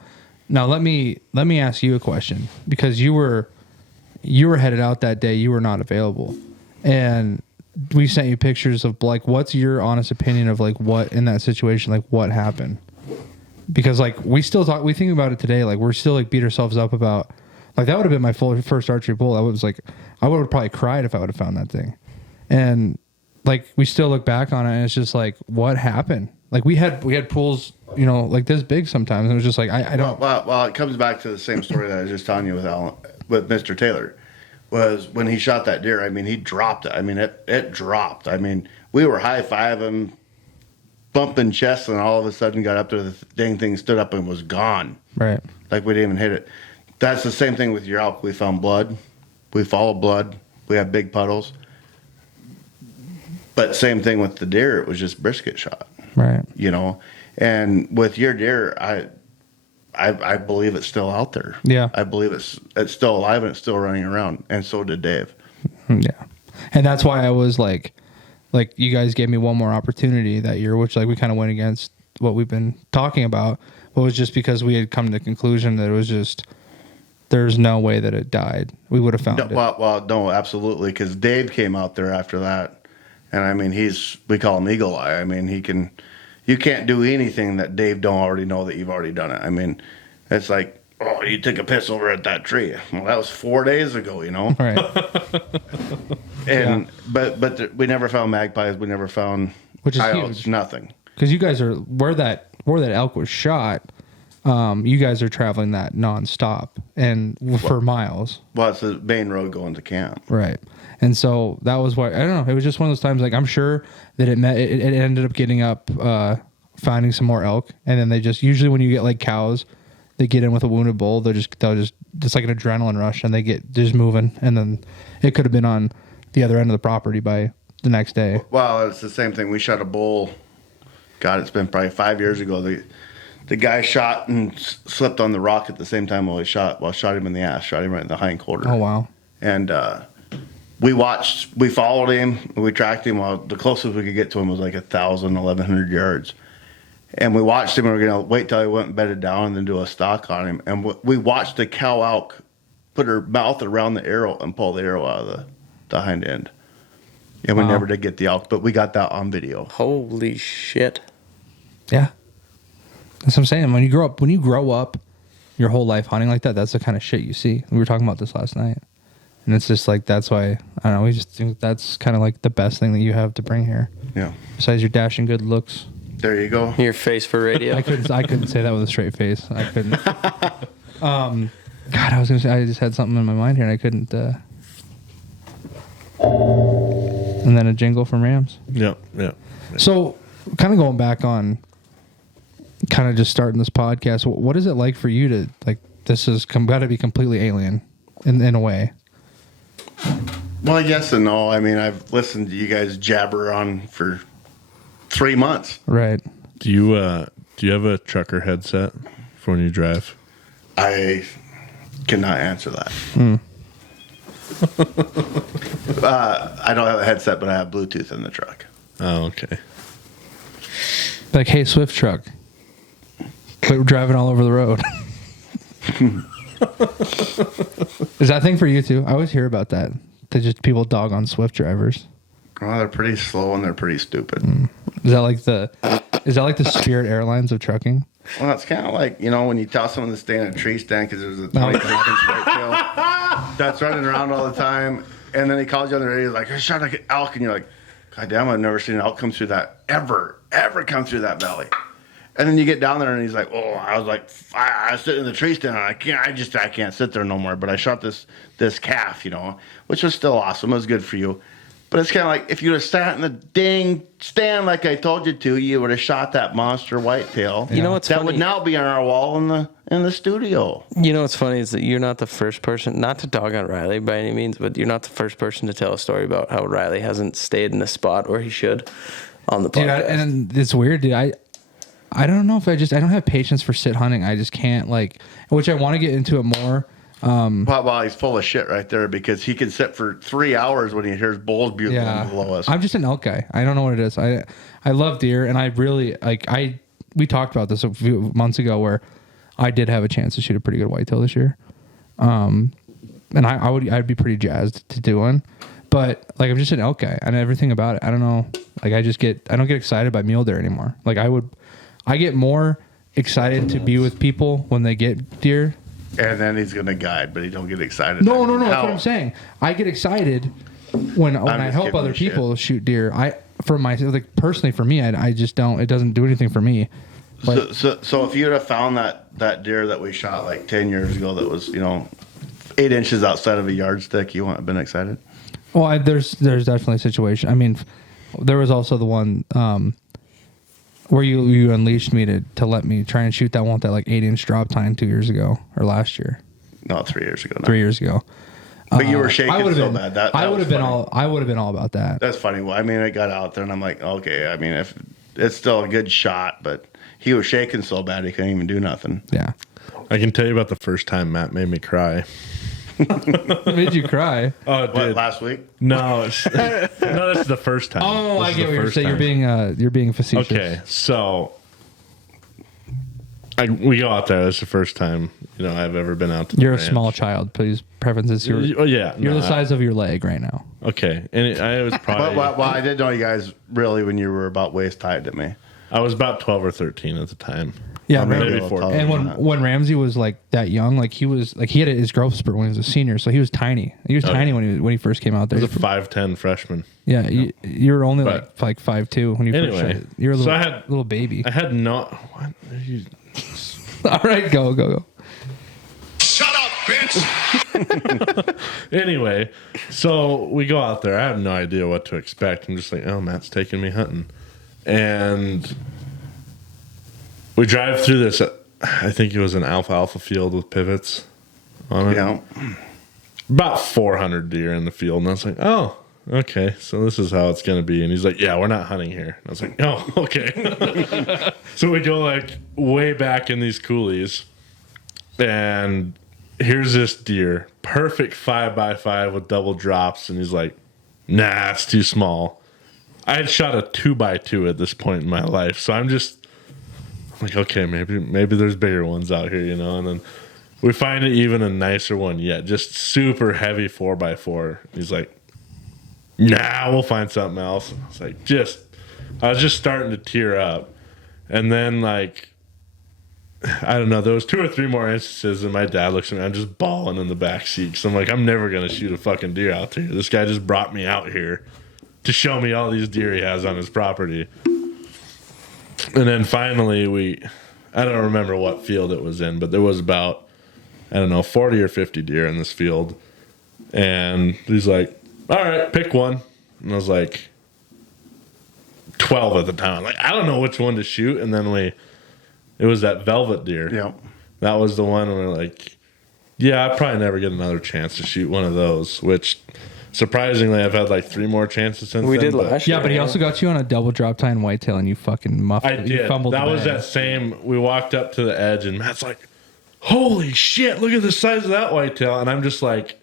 let me ask you a question, because you were headed out that day, you were not available, and we sent you pictures of like, what's your honest opinion of like what in that situation, like what happened? Because like we think about it today, like we're still like beat ourselves up about, like that would have been my first archery bull. I would have probably cried if I would have found that thing. And like we still look back on it and it's just like, what happened? Like we had pools, like this big sometimes, and it was just like I don't. Well, it comes back to the same story that I was just telling you with Mr. Taylor. Was when he shot that deer, I mean, he dropped it. I mean, it dropped. I mean, we were high-fiving, bumping chests, and all of a sudden got up there, the dang thing stood up and was gone. Right. Like we didn't even hit it. That's the same thing with your elk. We found blood. We followed blood. We have big puddles. But same thing with the deer. It was just brisket shot. Right. And with your deer, I believe it's still out there. Yeah. I believe it's still alive and it's still running around. And so did Dave. Yeah. And that's why I was like you guys gave me one more opportunity that year, which like we kind of went against what we've been talking about. But it was just because we had come to the conclusion that it was just, there's no way that it died. We would have found it. Well, no, absolutely. Because Dave came out there after that. And I mean, we call him Eagle Eye. I mean, you can't do anything that Dave don't already know that you've already done it. I mean, it's like, oh, you took a piss over at that tree. Well, that was 4 days ago, Right. And but we never found magpies. We never found coyotes. Huge. Nothing. Because you guys are where that elk was shot. You guys are traveling that nonstop and for miles. Well, it's the main road going to camp. Right. And so that was why, I don't know, it was just one of those times, like I'm sure that it ended up getting up, finding some more elk. And then they just, usually when you get like cows, they get in with a wounded bull, they'll just like an adrenaline rush and they get just moving. And then it could have been on the other end of the property by the next day. Well, it's the same thing. We shot a bull. God, it's been probably 5 years ago. The guy shot and slipped on the rock at the same time while shot him in the ass, shot him right in the hind quarter. Oh, wow. And we followed him, we tracked him. Well, the closest we could get to him was like 1,000, 1,100 yards. And we watched him. We were going to wait till he went and bedded down and then do a stalk on him. And we watched the cow elk put her mouth around the arrow and pull the arrow out of the hind end. And we never did get the elk, but we got that on video. Holy shit. Yeah. That's what I'm saying. When you grow up your whole life hunting like that, that's the kind of shit you see. We were talking about this last night. And it's just like, that's why, I don't know, we just think that's kind of like the best thing that you have to bring here. Yeah. Besides your dashing good looks. There you go. Your face for radio. I couldn't say that with a straight face. I couldn't. God, I was gonna say I just had something in my mind here and I couldn't. And then a jingle from Rams. Yeah. So, kind of going back on, kind of just starting this podcast. What is it like for you to like? This has got to be completely alien, in a way. Well, yes and no. I mean, I've listened to you guys jabber on for 3 months. Right. Do you have a trucker headset for when you drive? I cannot answer that. I don't have a headset, but I have Bluetooth in the truck. Oh, okay. Like, hey, Swift truck. But we're driving all over the road. Is that a thing for you too? I always hear about that. They just people dog on Swift drivers. Well, they're pretty slow and they're pretty stupid. Is that like the Spirit Airlines of trucking? Well, it's kind of like, when you tell someone to stay in a tree stand because there's a 23-inch whitetail that's running around all the time, and then he calls you on the radio, he's like, I shot an elk, and you're like, God damn, I've never seen an elk come through that, ever come through that valley. And then you get down there and he's like, oh, I was sitting in the tree stand, and I can't sit there no more, but I shot this calf, which was still awesome. It was good for you. But it's kind of like if you'd have sat in the dang stand like I told you to, you would have shot that monster whitetail. You know what's that funny? would now be on our wall in the studio. You know what's funny is that you're not the first person, not to dog on Riley by any means, but you're not the first person to tell a story about how Riley hasn't stayed in the spot where he should on the podcast. Dude, and it's weird, dude. I don't know if I don't have patience for sit hunting. I just can't which I want to get into it more. Well, he's full of shit right there because he can sit for 3 hours when he hears bulls bugling below us. I'm just an elk guy. I don't know what it is. I love deer, and I really we talked about this a few months ago where I did have a chance to shoot a pretty good whitetail this year, and I'd be pretty jazzed to do one, but I'm just an elk guy and everything about it. I don't know. I don't get excited by mule deer anymore. I get more excited to be with people when they get deer. And then he's going to guide, but he don't get excited. No. That's what I'm saying. I get excited when I help other people shoot deer. Personally for me, I just don't. It doesn't do anything for me. But, so if you would have found that deer that we shot 10 years ago that was 8 inches outside of a yardstick, you wouldn't have been excited. Well, there's definitely a situation. I mean, there was also the one where you unleashed me to let me try and shoot that 8-inch drop tine 2 years ago or last year. No, 3 years ago. 3 years ago. But you were shaking so bad. I would have been all about that. That's funny. Well, I mean, I got out there and I'm like, okay. I mean, if it's still a good shot, but he was shaking so bad he couldn't even do nothing. Yeah. I can tell you about the first time Matt made me cry. Made you cry? Oh, it did. Last week? No, this is the first time. Oh, I get what you're saying. You're being facetious. Okay, so we go out there. This is the first time I've ever been out to the You're ranch. a small child. Please preference this. You're the size of your leg right now. Okay, and I was probably. Well, I didn't know you guys really when you were about waist height to me. I was about 12 or 13 at the time. Yeah, maybe Ram- 14. and when Ramsey was that young, he was he had his growth spurt when he was a senior, so he was tiny. He was tiny when he first came out there. I was a 5'10" freshman. Yeah, you were only like 5'2" when you first started. You're a little, little baby. I had not. What? All right, go. Shut up, bitch! Anyway, so we go out there. I have no idea what to expect. I'm just like, oh, Matt's taking me hunting. And we drive through this, I think it was an alfalfa field with pivots on it. Yeah. About 400 deer in the field. And I was like, oh, okay, so this is how it's going to be. And he's like, yeah, we're not hunting here. And I was like, oh, okay. So we go way back in these coulees. And here's this deer, perfect 5x5 with double drops. And he's like, nah, it's too small. I had shot a 2x2 at this point in my life. So I'm just like, okay, maybe there's bigger ones out here, and then we find it even a nicer one yet, just super heavy 4x4. He's like, nah, we'll find something else. It's like, I was just starting to tear up. And then, like, I don't know, there was 2 or 3 more instances, and my dad looks at me, I'm just bawling in the back seat. So I'm like, I'm never going to shoot a fucking deer out there. This guy just brought me out here to show me all these deer he has on his property. And then finally I don't remember what field it was in, but there was about, 40 or 50 deer in this field. And he's like, all right, pick one. And I was like, 12 at the time. Like, I don't know which one to shoot. And then it was that velvet deer. Yep. That was the one where, like, yeah, I'd probably never get another chance to shoot one of those, which surprisingly I've had like 3 more chances since We then. did last year. Yeah, but he also got you on a double drop tine whitetail, and you fucking muffed I it. You did. fumbled That the was bag. that same. We walked up to the edge, and Matt's like, "Holy shit! Look at the size of that whitetail!" And I'm just like,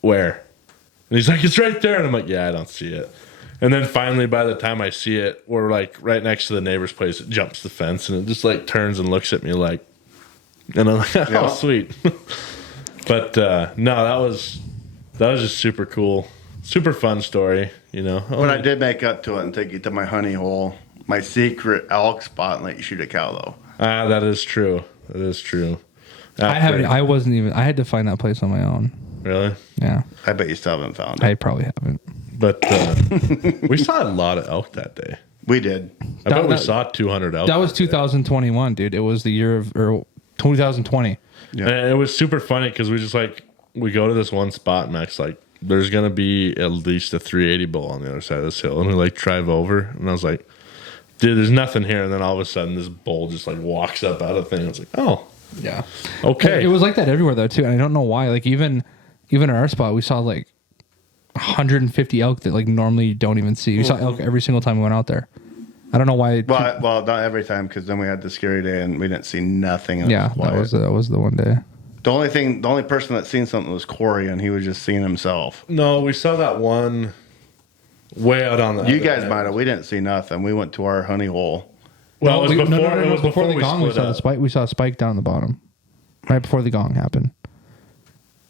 "Where?" And he's like, "It's right there." And I'm like, "Yeah, I don't see it." And then finally, by the time I see it, we're like right next to the neighbor's place. It jumps the fence, and it just like turns and looks at me like, and I'm like, "Oh, Yeah. sweet." But no, that was just super cool, super fun story. But I did make up to it and take you to my honey hole, my secret elk spot, and let you shoot a cow, though. That is true. That is true. I haven't. I wasn't even. I had to find that place on my own. Really? Yeah, I bet you still haven't found it. I probably haven't. But we saw a lot of elk that day. We did. I bet we that- saw 200 elk. That was day. 2021, dude. It was the year of 2020. Yeah. And it was super funny because we go to this one spot, and Max like, there's gonna be at least a 380 bull on the other side of this hill, and we like drive over, and I was like, dude, there's nothing here. And then all of a sudden, this bull just like walks up out of the thing. I was like, oh, Yeah. okay. It was like that everywhere though too, and I don't know why. Like even at our spot, we saw like 150 elk that like normally you don't even see. We saw elk every single time we went out there. I don't know why. Well, not every time, because then we had the scary day and we didn't see nothing. And it Yeah, quiet. that was the one day. The only person that seen something was Corey, and he was just seeing himself. No, we saw that one way out on the. You other guys end. might have. We didn't see nothing. We went to our honey hole. Well, it was before. No, It was before the we gong. We split saw the up. spike. We saw a spike down the bottom, right before the gong happened.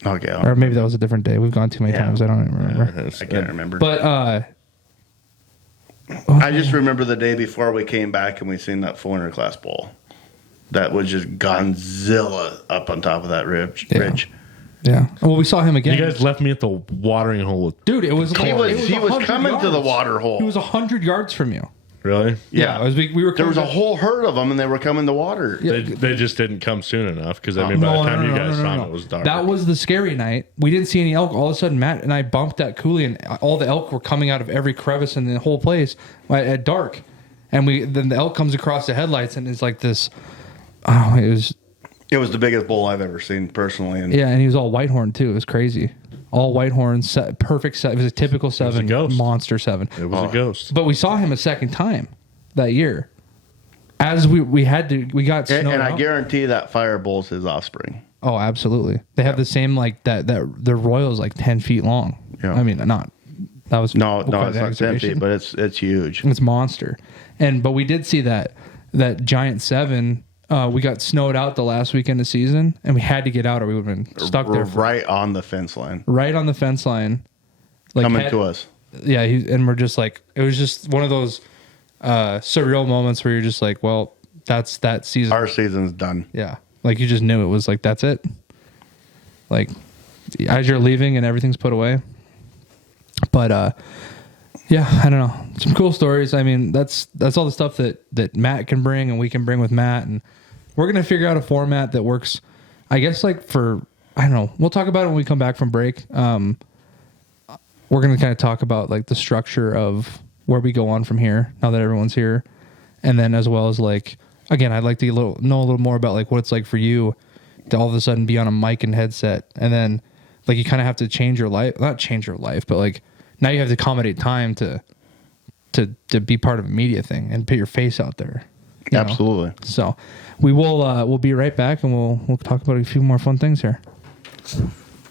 Okay, Or maybe that was a different day. We've gone too many Yeah. times. I don't even remember. I can't remember. But I just remember the day before we came back and we seen that 400 class bull. That was just Godzilla up on top of that ridge. yeah. Well, we saw him again. You guys left me at the watering hole. With, Dude, it was. He like, was- it he was 100 coming to the yards. water hole. He was 100 yards from you. really? Yeah, it was, we were. There was a coming- whole herd of them, and they were coming to water. They just didn't come soon enough because I mean, by the time you guys saw them, it was dark. That was the scary night. We didn't see any elk. All of a sudden, Matt and I bumped that coulee, and all the elk were coming out of every crevice in the whole place at dark. And then the elk comes across the headlights, and it's like this. Oh, It was the biggest bull I've ever seen personally. And yeah, and he was all white horn too. It was crazy. All white horn, perfect set. It was a typical 7, ghost. monster 7. It was a ghost. But we saw him a second time that year. As we got snowed and I out. guarantee that fire bull's his offspring. Oh, absolutely. They have the same like that. The Royal's like 10 feet long. Yeah. I mean, not that was No, quite it's an not 10 feet, exaggeration. but it's huge. It's monster. But we did see that giant 7. We got snowed out the last weekend of season, and we had to get out, or we would have been stuck We're there right on the fence line, right on the fence line. Like coming to us. Yeah, and we're just like, it was just one of those surreal moments where you're just like, well, that's that season. Our season's done. Yeah. Like you just knew it was like, that's it. Like as you're leaving and everything's put away. But yeah, I don't know. Some cool stories. I mean, that's all the stuff that Matt can bring and we can bring with Matt. And we're going to figure out a format that works, I guess, like for, I don't know. We'll talk about it when we come back from break. We're going to kind of talk about like the structure of where we go on from here now that everyone's here. And then as well as like, again, I'd like to know a little more about like what it's like for you to all of a sudden be on a mic and headset. And then like you kind of have to change your life, not change your life, but like now you have to accommodate time to be part of a media thing and put your face out there. you know? Absolutely. So we will we'll be right back and we'll talk about a few more fun things here.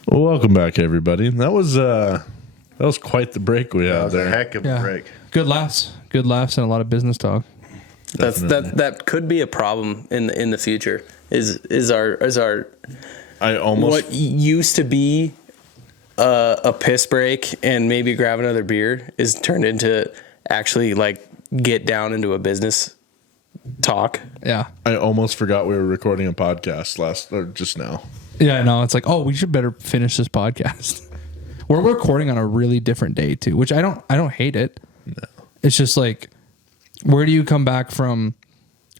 Well, welcome back, everybody. That was quite the break we That had was a there. heck of a break. Good laughs and a lot of business talk. That could be a problem in the future. Is our I almost what used to be a piss break and maybe grab another beer is turned into actually like get down into a business talk. Yeah. I almost forgot we were recording a podcast just now. Yeah, I know. It's like, oh, we should better finish this podcast. We're recording on a really different day too, which I don't hate it. No. It's just like, where do you come back from?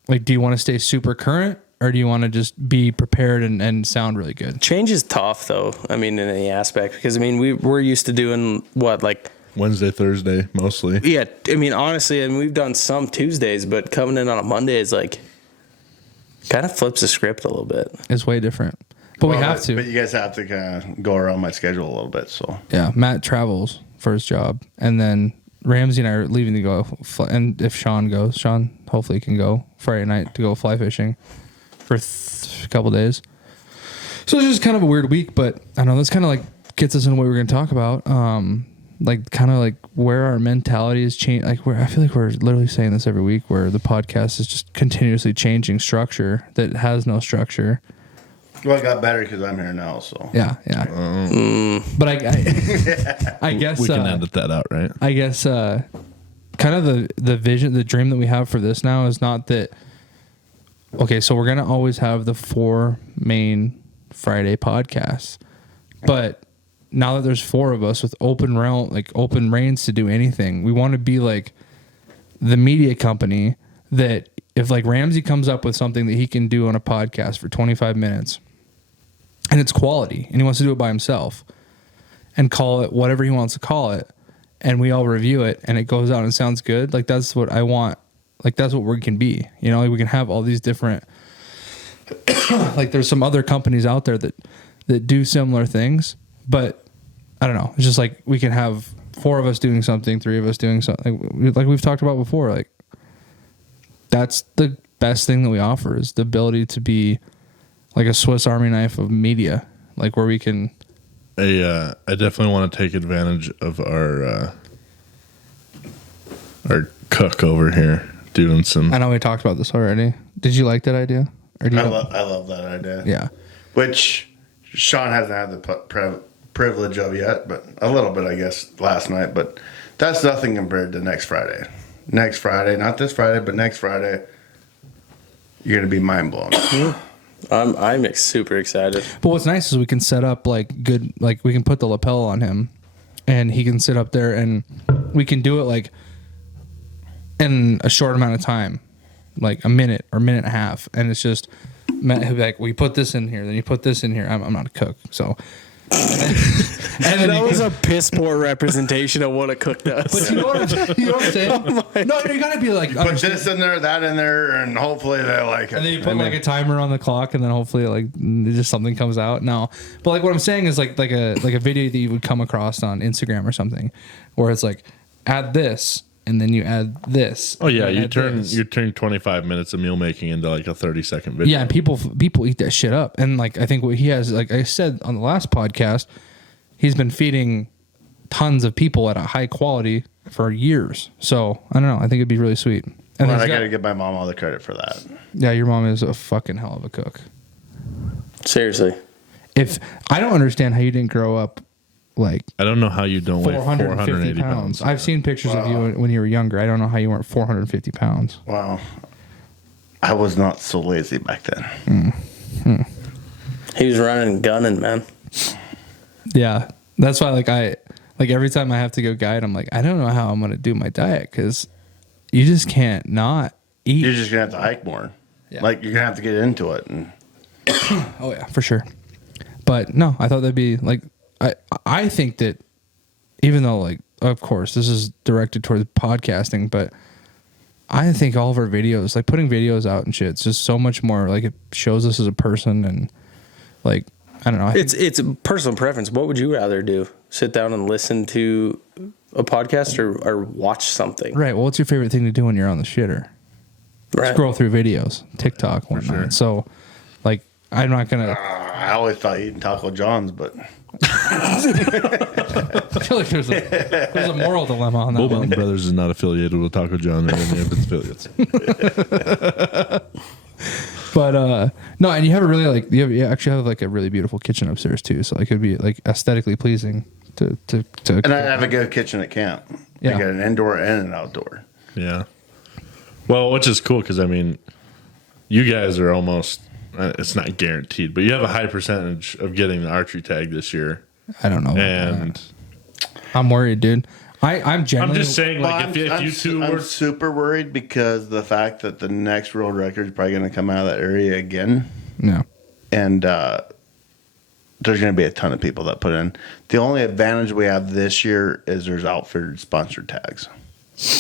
Like, do you want to stay super current, or do you want to just be prepared and sound really good? Change is tough though. I mean, in any aspect, because I mean, we're used to doing what, like Wednesday, Thursday, mostly. Yeah, I mean, honestly, we've done some Tuesdays, but coming in on a Monday is like kind of flips the script a little bit. It's way different, but we have to. But you guys have to kind of go around my schedule a little bit. So Yeah, Matt travels for his job, and then Ramsey and I are leaving to go. And if Sean goes, Sean hopefully can go Friday night to go fly fishing for a couple days. So it's just kind of a weird week, but I know this kind of like gets us into what we're going to talk about. Like kind of like where our mentality is changed. Like I feel like we're literally saying this every week, where the podcast is just continuously changing structure that has no structure. well, it got better because I'm here now. So Yeah. But I guess We can edit that out, right? I guess kind of the vision, the dream that we have for this now is not that. Okay, so we're gonna always have the 4 main Friday podcasts, but now that there's 4 of us with open realm, like open reins to do anything, we want to be like the media company that if like Ramsey comes up with something that he can do on a podcast for 25 minutes and it's quality and he wants to do it by himself and call it whatever he wants to call it, and we all review it and it goes out and sounds good, like that's what I want. Like that's what we can be, you know, like we can have all these different, like there's some other companies out there that do similar things, but I don't know. It's just like we can have 4 of us doing something, 3 of us doing something, like we've talked about before. Like that's the best thing that we offer is the ability to be like a Swiss Army knife of media, like where we can. I definitely want to take advantage of our cook over here doing some. I know we talked about this already. Did you like that idea? Or do you I love that idea. Yeah. Which Sean hasn't had the privilege of yet, but a little bit, I guess, last night. But that's nothing compared to next Friday. Next Friday, not this Friday, but next Friday, you're gonna be mind blown. I'm super excited. But what's nice is we can set up like good, like we can put the lapel on him and he can sit up there and we can do it like in a short amount of time, like a minute or minute and a half. And it's just, he'll be like, we put this in here, then you put this in here. I'm not a cook, so. And that was a piss poor representation of what a cook does. But you know what I'm saying? No, you gotta be like, Put this in there, that in there, and hopefully they like it. and then you put like a timer on the clock, and then hopefully like just something comes out. No, but like what I'm saying is like a video that you would come across on Instagram or something, where it's like add this, and then you add this. Oh yeah, and you add turn this. 25 minutes of meal making into like a 30-second video. Yeah, and people eat that shit up. And like I think what he has, like I said on the last podcast, he's been feeding tons of people at a high quality for years. So I don't know. I think it'd be really sweet. And Well, he's I got- got to give my mom all the credit for that. yeah, your mom is a fucking hell of a cook. Seriously. If I don't understand how you didn't grow up like I don't know how you don't weigh 450 pounds. I've seen pictures of you when you were younger. I don't know how you weren't 450 pounds. Wow. I was not so lazy back then. He was running and gunning, man. Yeah, that's why like every time I have to go guide, I'm like, I don't know how I'm gonna do my diet because you just can't not eat. You're just going to have to hike more. Yeah. Like, you're going to have to get into it. And Oh yeah, for sure. But no, I thought that'd be like I think that even though like of course this is directed towards podcasting, but I think all of our videos, like putting videos out and shit, it's just so much more like it shows us as a person and like I don't know. It's a personal preference. What would you rather do? Sit down and listen to a podcast or watch something? right. Well, what's your favorite thing to do when you're on the shitter? Right. Scroll through videos, TikTok, whatnot. sure. So like I'm not gonna. I always thought eating Taco John's, but I feel like there's a moral dilemma on that Bull one. Mountain Brothers is not affiliated with Taco John or any of its affiliates. But no, and you have a really like you actually have like a really beautiful kitchen upstairs too, so like it'd be like aesthetically pleasing to. And I have a good kitchen at camp. Yeah. I got an indoor and an outdoor. Yeah. Well, which is cool because I mean, you guys are almost. It's not guaranteed, but you have a high percentage of getting the archery tag this year. I don't know. And I'm worried, dude. I'm generally. I'm just saying, like, if you two I'm were super worried because the fact that the next world record is probably going to come out of that area again, No. and there's going to be a ton of people that put in. The only advantage we have this year is there's outfitted sponsored tags.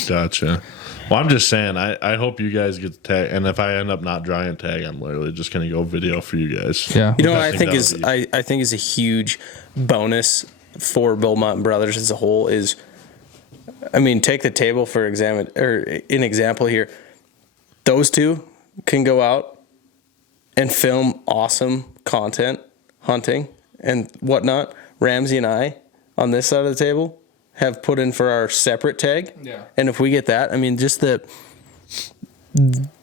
Gotcha. Well, I'm just saying, I hope you guys get the tag, and if I end up not drawing a tag, I'm literally just gonna go video for you guys. Yeah. You know what I think that is would be- I think is a huge bonus for Bull Mountain Brothers as a whole is, I mean, take the table for an example here. Those two can go out and film awesome content, hunting and whatnot. Ramsey and I on this side of the table have put in for our separate tag. Yeah. And if we get that, I mean, just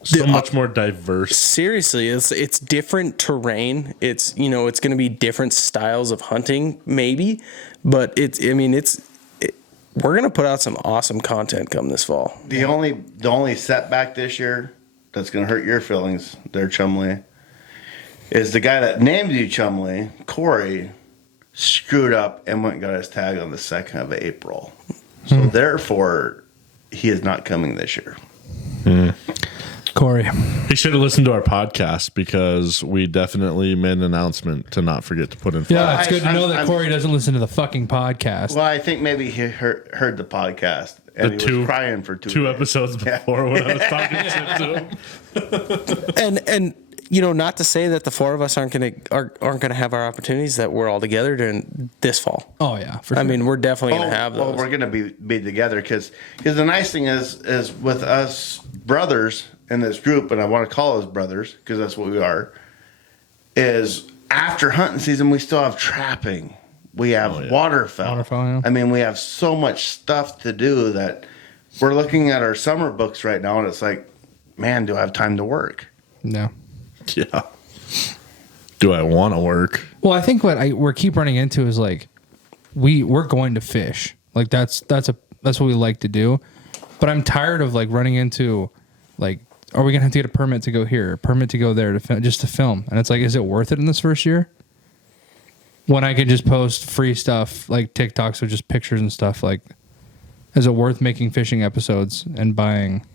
so much more diverse. seriously, it's different terrain. It's, you know, it's going to be different styles of hunting maybe, but we're going to put out some awesome content come this fall. The only setback this year that's going to hurt your feelings there, Chumley, is the guy that named you Chumley, Corey, screwed up and went and got his tag on the 2nd of April. So therefore, he is not coming this year. Corey. He should have listened to our podcast because we definitely made an announcement to not forget to put in. Yeah, it's I- good to know that I'm- Corey doesn't listen to the fucking podcast. Well, I think maybe he heard the podcast and The he was crying for two days. episodes before when I was talking to him. And you know, not to say that the four of us aren't gonna have our opportunities that we're all together during this fall. Oh yeah, for sure. I mean, we're definitely gonna have those. Well, we're gonna be together because the nice thing is with us brothers in this group, and I want to call us brothers because that's what we are. Is after hunting season, we still have trapping, we have waterfowl. Yeah. I mean, we have so much stuff to do that we're looking at our summer books right now, and it's like, man, do I have time to work? No. Yeah. Do I want to work? Well, I think what we keep running into is like we're going to fish. Like that's what we like to do. But I'm tired of like running into like, are we gonna have to get a permit to go here, a permit to go there just to film? And it's like, is it worth it in this first year? When I can just post free stuff like TikToks with just pictures and stuff, like, is it worth making fishing episodes and buying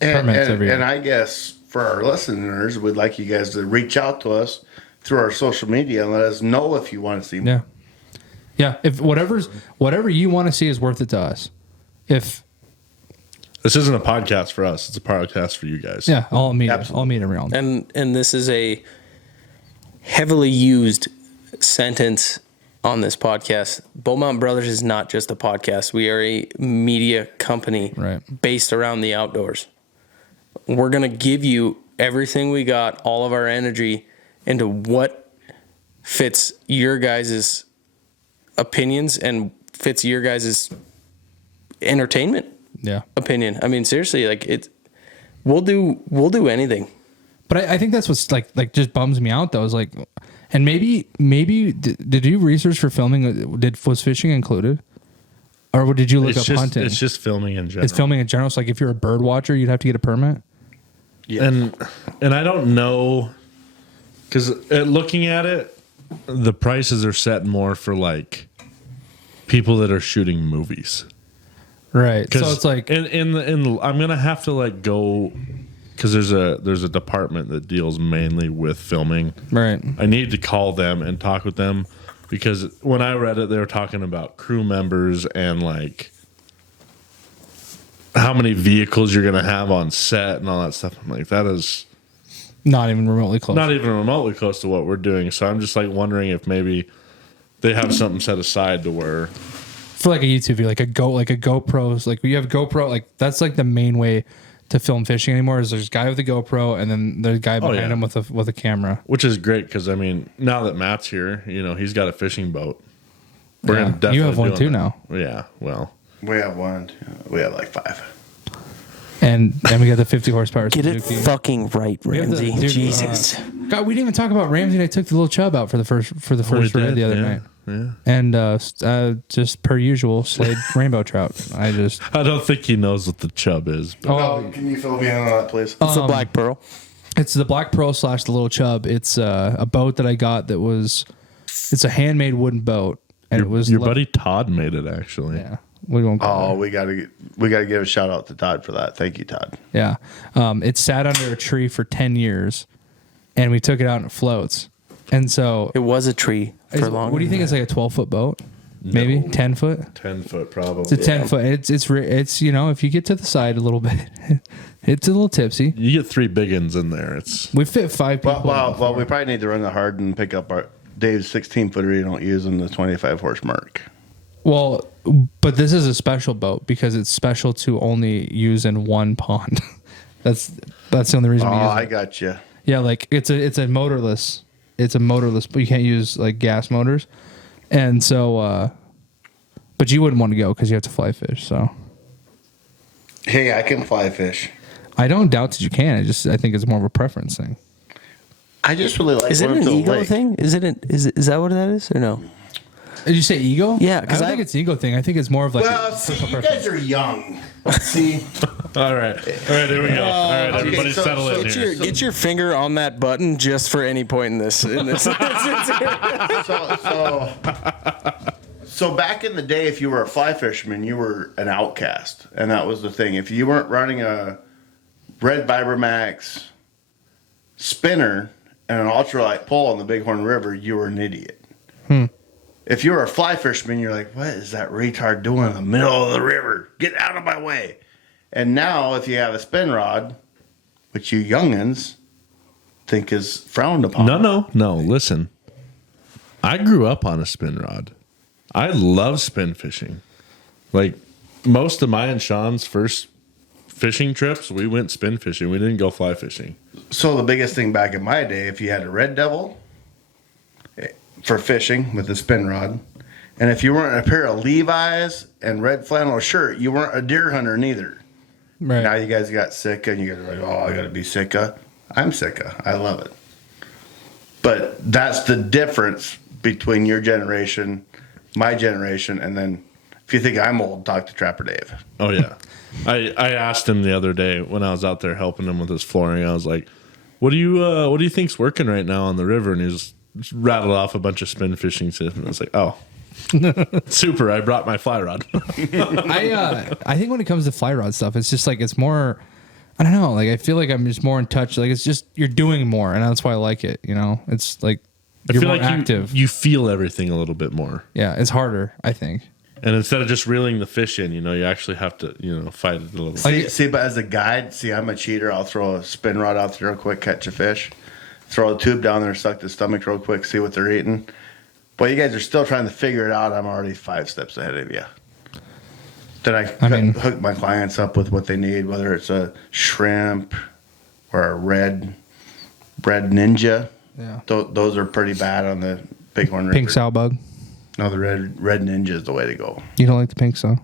permits every year? And I guess for our listeners, we'd like you guys to reach out to us through our social media and let us know if you want to see more. Yeah. If whatever you want to see is worth it to us. If This isn't a podcast for us. It's a podcast for you guys. yeah, I'll meet Absolutely. every now and then. And this is a heavily used sentence on this podcast. Bull Mountain Brothers is not just a podcast. We are a media company Right. based around the outdoors. We're going to give you everything we got, all of our energy into what fits your guys' opinions and fits your guys' entertainment Yeah. opinion. I mean, seriously, like we'll do anything. But I think that's what's like just bums me out though. Is like, and maybe did you research for filming? Was fishing included, or did you look up hunting? It's just filming in general. It's filming in general. So like, if you're a bird watcher, you'd have to get a permit. And I don't know, because looking at it, the prices are set more for like people that are shooting movies. Right. So it's like, in I'm gonna have to like go, because there's a department that deals mainly with filming. right. I need to call them and talk with them, because when I read it, they were talking about crew members and like how many vehicles you're gonna have on set and all that stuff. I'm like, that is Not even remotely close. not even remotely close to what we're doing. So I'm just like wondering if maybe they have something set aside to where For like a YouTube video, like a GoPro's, like you have GoPro, like that's like the main way to film fishing anymore. Is there's a guy with a GoPro and then there's a guy behind him with a camera. Which is great because I mean, now that Matt's here, he's got a fishing boat. We're gonna definitely you have one too that. now. Yeah, well, We have one. We have like 5. And we got the 50 horsepower. Get it Suzuki. fucking right, We have the- Ramsey. dude, Jesus. God, we didn't even talk about Ramsey and I took the little chub out for the first we red did, the other yeah, night. Yeah. And just per usual, slayed rainbow trout. I don't think he knows what the chub is. But Oh, can you fill me in on that, please? It's a black pearl. It's the Black Pearl / the Little Chub. It's a boat that I got it's a handmade wooden boat. And it was your buddy Todd made it actually. Yeah. We won't Oh, we gotta give a shout out to Todd for that. Thank you, Todd. Yeah. It sat under a tree for 10 years and we took it out and it floats. And so It was a tree for long. what do you think? It's like a 12-foot boat? Maybe 10 foot? 10 foot probably. It's a 10 foot. It's if you get to the side a little bit, it's a little tipsy. You get 3 big uns in there. It's We fit 5 people. Well, we probably need to run the hard and pick up our Dave's 16-footer. You don't use in the 25 horse mark. Well, but this is a special boat because it's special to only use in one pond. that's the only reason we use it. I got you. Yeah, like it's a motorless. It's a motorless, but you can't use like gas motors. And so, but you wouldn't want to go because you have to fly fish. So Hey, I can fly fish. I don't doubt that you can. I think it's more of a preference thing. I just really like. Is it going an to the ego lake. thing? Is that what that is or no? Did you say ego? Yeah, I 'cause don't I- think it's an ego thing. I think it's more of like. Well, see, you guys are young. See, all right. Here we go. All right, everybody so- settle so in here. Get your finger on that button just for any point in this. so back in the day, if you were a fly fisherman, you were an outcast, and that was the thing. If you weren't running a red Vibramax spinner and an ultralight pole on the Bighorn River, you were an idiot. If you were a fly fisherman, you're like, what is that retard doing in the middle of the river? Get out of my way. And now, if you have a spin rod, which you youngins think is frowned upon. No. Listen, I grew up on a spin rod. I love spin fishing. Like most of my and Sean's first fishing trips, we went spin fishing. We didn't go fly fishing. So the biggest thing back in my day, if you had a Red Devil for fishing with a spin rod, and if you weren't a pair of Levi's and red flannel shirt, you weren't a deer hunter neither. Right. Now you guys got Sitka, and you guys are like, oh, I got to be Sitka. I'm Sitka. I love it. But that's the difference between your generation, my generation, and then if you think I'm old, talk to Trapper Dave. Oh yeah. I asked him the other day when I was out there helping him with his flooring. I was like, what do you think's working right now on the river? And he just rattled off a bunch of spin fishing stuff, and I was like, oh, super! I brought my fly rod. I think when it comes to fly rod stuff, it's just like it's more. I don't know. Like I feel like I'm just more in touch. Like it's just you're doing more, and that's why I like it. It's like I you're feel more like active. you feel everything a little bit more. Yeah, it's harder. I think. And instead of just reeling the fish in, you actually have to, fight it a little. See, but as a guide, I'm a cheater. I'll throw a spin rod out there real quick, catch a fish, throw a tube down there, suck the stomach real quick, see what they're eating. Boy, you guys are still trying to figure it out. I'm already 5 steps ahead of you. Then I hook my clients up with what they need, whether it's a shrimp or a red ninja. Yeah. Those are pretty bad on the Bighorn River. Pink sow bug. No, the red ninja is the way to go. You don't like the pink sow?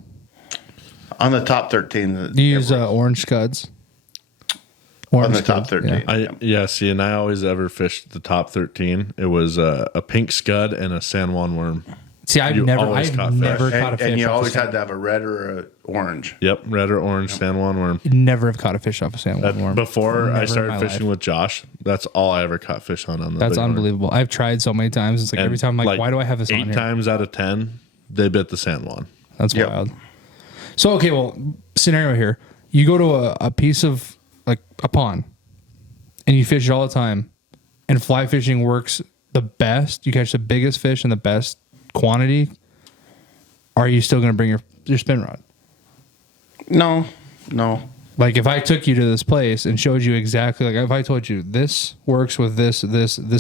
On the top 13. You use orange scuds. On the top 13. See, and I always ever fished the top 13. It was a pink scud and a San Juan worm. See, I've never caught a fish. And you off always a had to have a red or an orange. Yep, red or orange San Juan worm. Never have caught a fish off a San Juan worm. Before Never I in started my fishing life. with Josh, that's all I ever caught fish on the That's Bighorn. unbelievable. I've tried so many times. It's like And every time I'm like, why do I have this on 8 here? times out of 10, they bit the San Juan. That's wild. So, okay, well, scenario here. You go to a piece of, like, a pond, and you fish it all the time, and fly fishing works the best. You catch the biggest fish in the best quantity. Are you still going to bring your spin rod? No. Like, if I took you to this place and showed you exactly, like, if I told you this works with this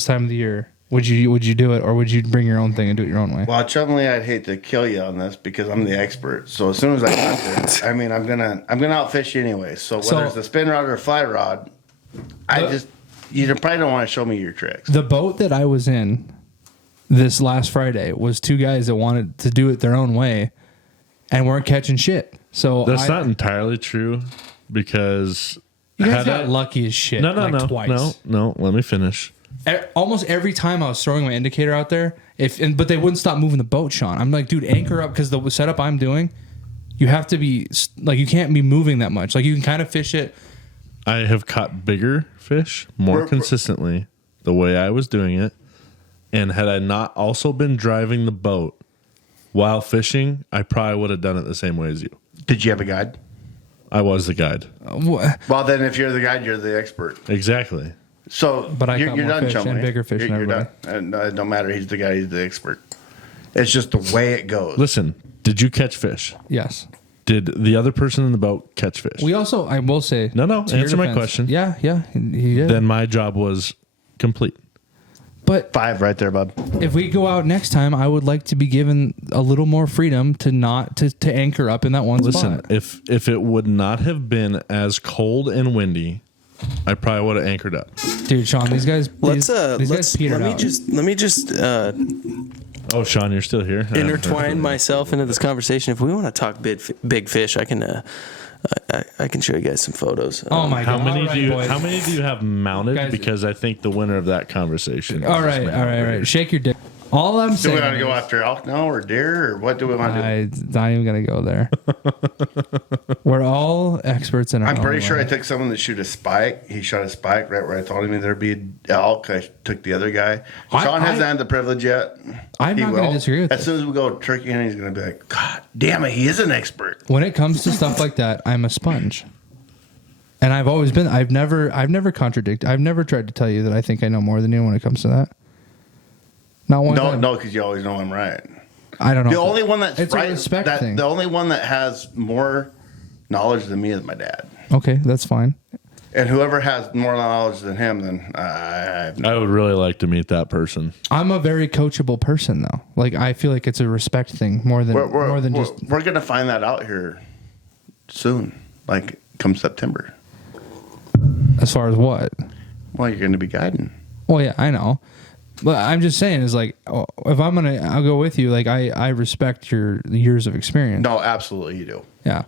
time of the year, would you do it, or would you bring your own thing and do it your own way? Well, Chumley, I'd hate to kill you on this because I'm the expert. So as soon as I got there, I mean, I'm gonna outfish you anyway. So whether it's a spin rod or a fly rod, you probably don't want to show me your tricks. The boat that I was in this last Friday was two guys that wanted to do it their own way and weren't catching shit. So That's not entirely true because you guys got lucky as shit. Twice. No. Let me finish. Almost every time I was throwing my indicator out there, but they wouldn't stop moving the boat, Sean. I'm like, dude, anchor up, because the setup I'm doing, you have to be like, you can't be moving that much. Like, you can kind of fish it. I have caught bigger fish more consistently the way I was doing it, and had I not also been driving the boat while fishing, I probably would have done it the same way as you. Did you have a guide? I was the guide. Well, then if you're the guide, you're the expert. Exactly. So, but I you're got more done, fish Chumley. and bigger fish than You're done. everybody. And it don't matter. He's the guy. He's the expert. It's just the way it goes. Listen, did you catch fish? Yes. Did the other person in the boat catch fish? We also, I will say, No, to your answer my defense- question. Yeah, he did. Then my job was complete. But 5 right there, bub. if we go out next time, I would like to be given a little more freedom to not to anchor up in that one Listen, spot. if it would not have been as cold and windy, I probably would have anchored up. Dude, Sean, these guys, these guys petered out. Let me just Oh, Sean, you're still here. intertwine myself into this conversation. If we want to talk big fish, I can show you guys some photos. Oh my How god! many All right, do you boys. How many do you have mounted? Guys- Because I think the winner of that conversation. All right. Shake your dick. All I'm Do saying. we want to go after elk now or deer or what do we want to do? I'm not even gonna go there. We're all experts in our I'm pretty own sure way. I took someone to shoot a spike. He shot a spike right where I told him there'd be an elk. I took the other guy. Sean hasn't had the privilege yet. I'm He not gonna will. disagree with As soon as we go turkey hunting, he's going to be like, God damn it, he is an expert. When it comes to stuff like that, I'm a sponge. And I've always been. I've never contradicted. I've never tried to tell you that I think I know more than you when it comes to that. Not one time. No, because you always know I'm right. I don't know. The only one that's it's a right, respect that, thing. the only one that has more knowledge than me is my dad. Okay, that's fine. And whoever has more knowledge than him, then I I would really like to meet that person. I'm a very coachable person, though. Like, I feel like it's a respect thing more than just. we're going to find that out here soon, like come September. As far as what? Well, you're going to be guiding. Well, yeah, I know. But I'm just saying, is like, if I'll go with you. Like, I respect your years of experience. No, absolutely, you do. Yeah.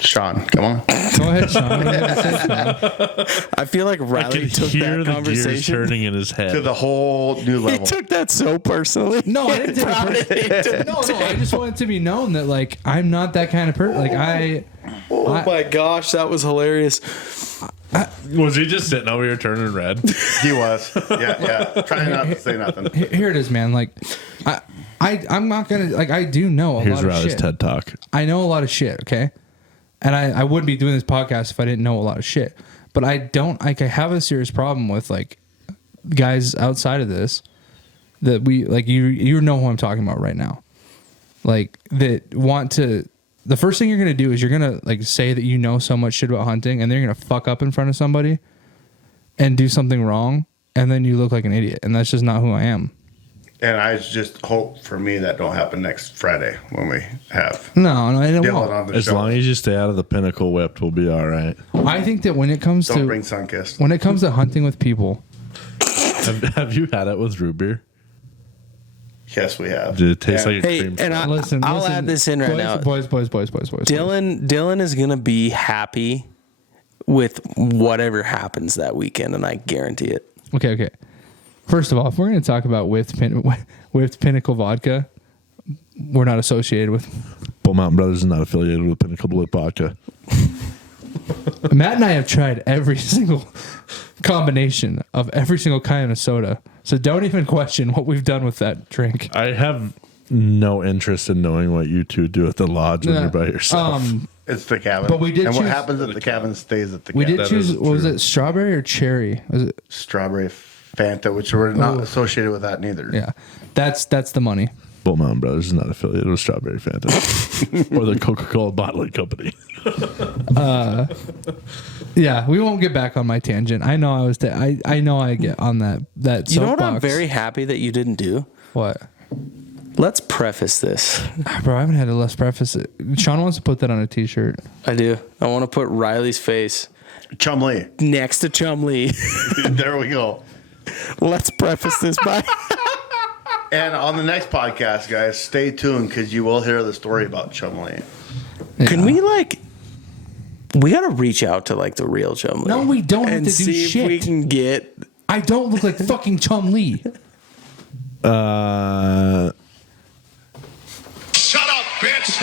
Sean, come on. Go ahead, Sean. What do you have to say, Sean? I feel like I Riley could took hear that the gears conversation. turning in his head. To the whole new He level. took that so personally. No, I didn't take it personally. No. I just want it to be known that, like, I'm not that kind of person. Like, Oh my gosh, that was hilarious. Was he just sitting over here turning red? He was. Yeah. Trying not to say nothing. here it is, man. Like, I'm not gonna, like, I do know a Here's lot of Riley's shit. TED Talk. I know a lot of shit, okay? And I wouldn't be doing this podcast if I didn't know a lot of shit. But I don't, like, I have a serious problem with, like, guys outside of this that we, like, you know who I'm talking about right now. Like, that want to, the first thing you're going to do is you're going to, like, say that you know so much shit about hunting, and then you're going to fuck up in front of somebody and do something wrong, and then you look like an idiot. And that's just not who I am. And I just hope for me that don't happen next Friday when we have No, I don't Dylan want. on the As show. long as you stay out of the Pinnacle Whipped, we'll be all right. I think that when it comes Don't to bring Sunkist. when it comes to hunting with people, Have you had it with root beer? Yes, we have. Did it taste Yeah. like a Hey, cream? and I'll add this in right now. Boys. Dylan is gonna be happy with whatever happens that weekend, and I guarantee it. Okay. First of all, if we're going to talk about whipped Pinnacle vodka, we're not associated with. Bull Mountain Brothers is not affiliated with Pinnacle Whip Vodka. Matt and I have tried every single combination of every single kind of soda, so don't even question what we've done with that drink. I have no interest in knowing what you two do at the lodge when you're by yourself. It's the cabin. But we did And what choose- happens at the cabin stays at the We cabin. did That choose. is What was true. it? Strawberry or cherry? Was it? Strawberry Fanta, which we're not Ooh. associated with that neither. Yeah, that's the money. Bull Mountain Brothers is not affiliated with Strawberry Fanta or the Coca-Cola bottling company. Yeah, we won't get back on my tangent. I know I was. I know I get on that. You know what I'm soapbox. very happy that you didn't do? What? Let's preface this. Bro, I haven't had to let's preface it. Sean wants to put that on a t-shirt. I do. I want to put Riley's face Chumlee. next to Chumlee. There we go. Let's preface this by. And on the next podcast, guys, stay tuned because you will hear the story about Chumlee. Can we we got to reach out to the real Chumlee. No, we don't have and to do see shit. if we can get. I don't look like fucking Chumlee. Shut up, bitch!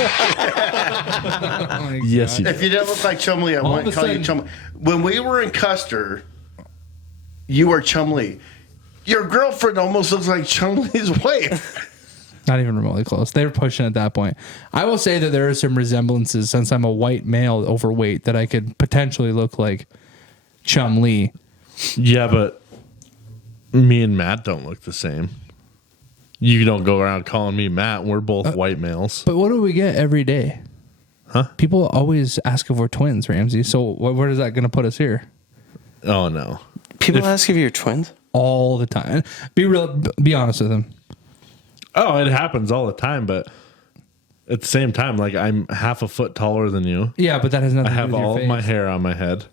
Yes, you If you didn't look like Chumlee, I All wouldn't of a call you sudden- Chumlee. When we were in Custer, you were Chumlee. Your girlfriend almost looks like Chumlee's wife. Not even remotely close. They were pushing at that point. I will say that there are some resemblances since I'm a white male overweight that I could potentially look like Chumlee. Yeah, but me and Matt don't look the same. You don't go around calling me Matt. We're both white males. But what do we get every day? Huh? People always ask if we're twins, Ramsey. So where is that going to put us here? Oh, no. People ask if you're twins. All the time. Be real. Be honest with them. Oh, it happens all the time, but at the same time, I'm half a foot taller than you. Yeah, but that has nothing I to do have with your all of face. my hair on my head.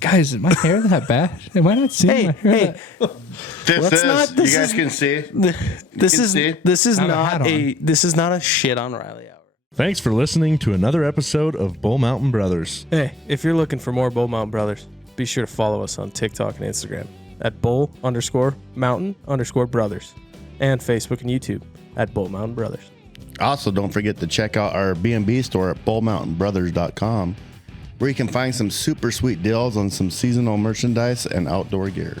Guys, is my hair that bad? Am I not seeing my hair that? You guys can see. This can is see. this is I have a not hat a this is not a shit on Riley hour. Thanks for listening to another episode of Bull Mountain Brothers. Hey, if you're looking for more Bull Mountain Brothers, be sure to follow us on TikTok and Instagram at bull_mountain_brothers and Facebook and YouTube at Bull Mountain Brothers. Also, don't forget to check out our B&B store at bullmountainbrothers.com, where you can find some super sweet deals on some seasonal merchandise and outdoor gear.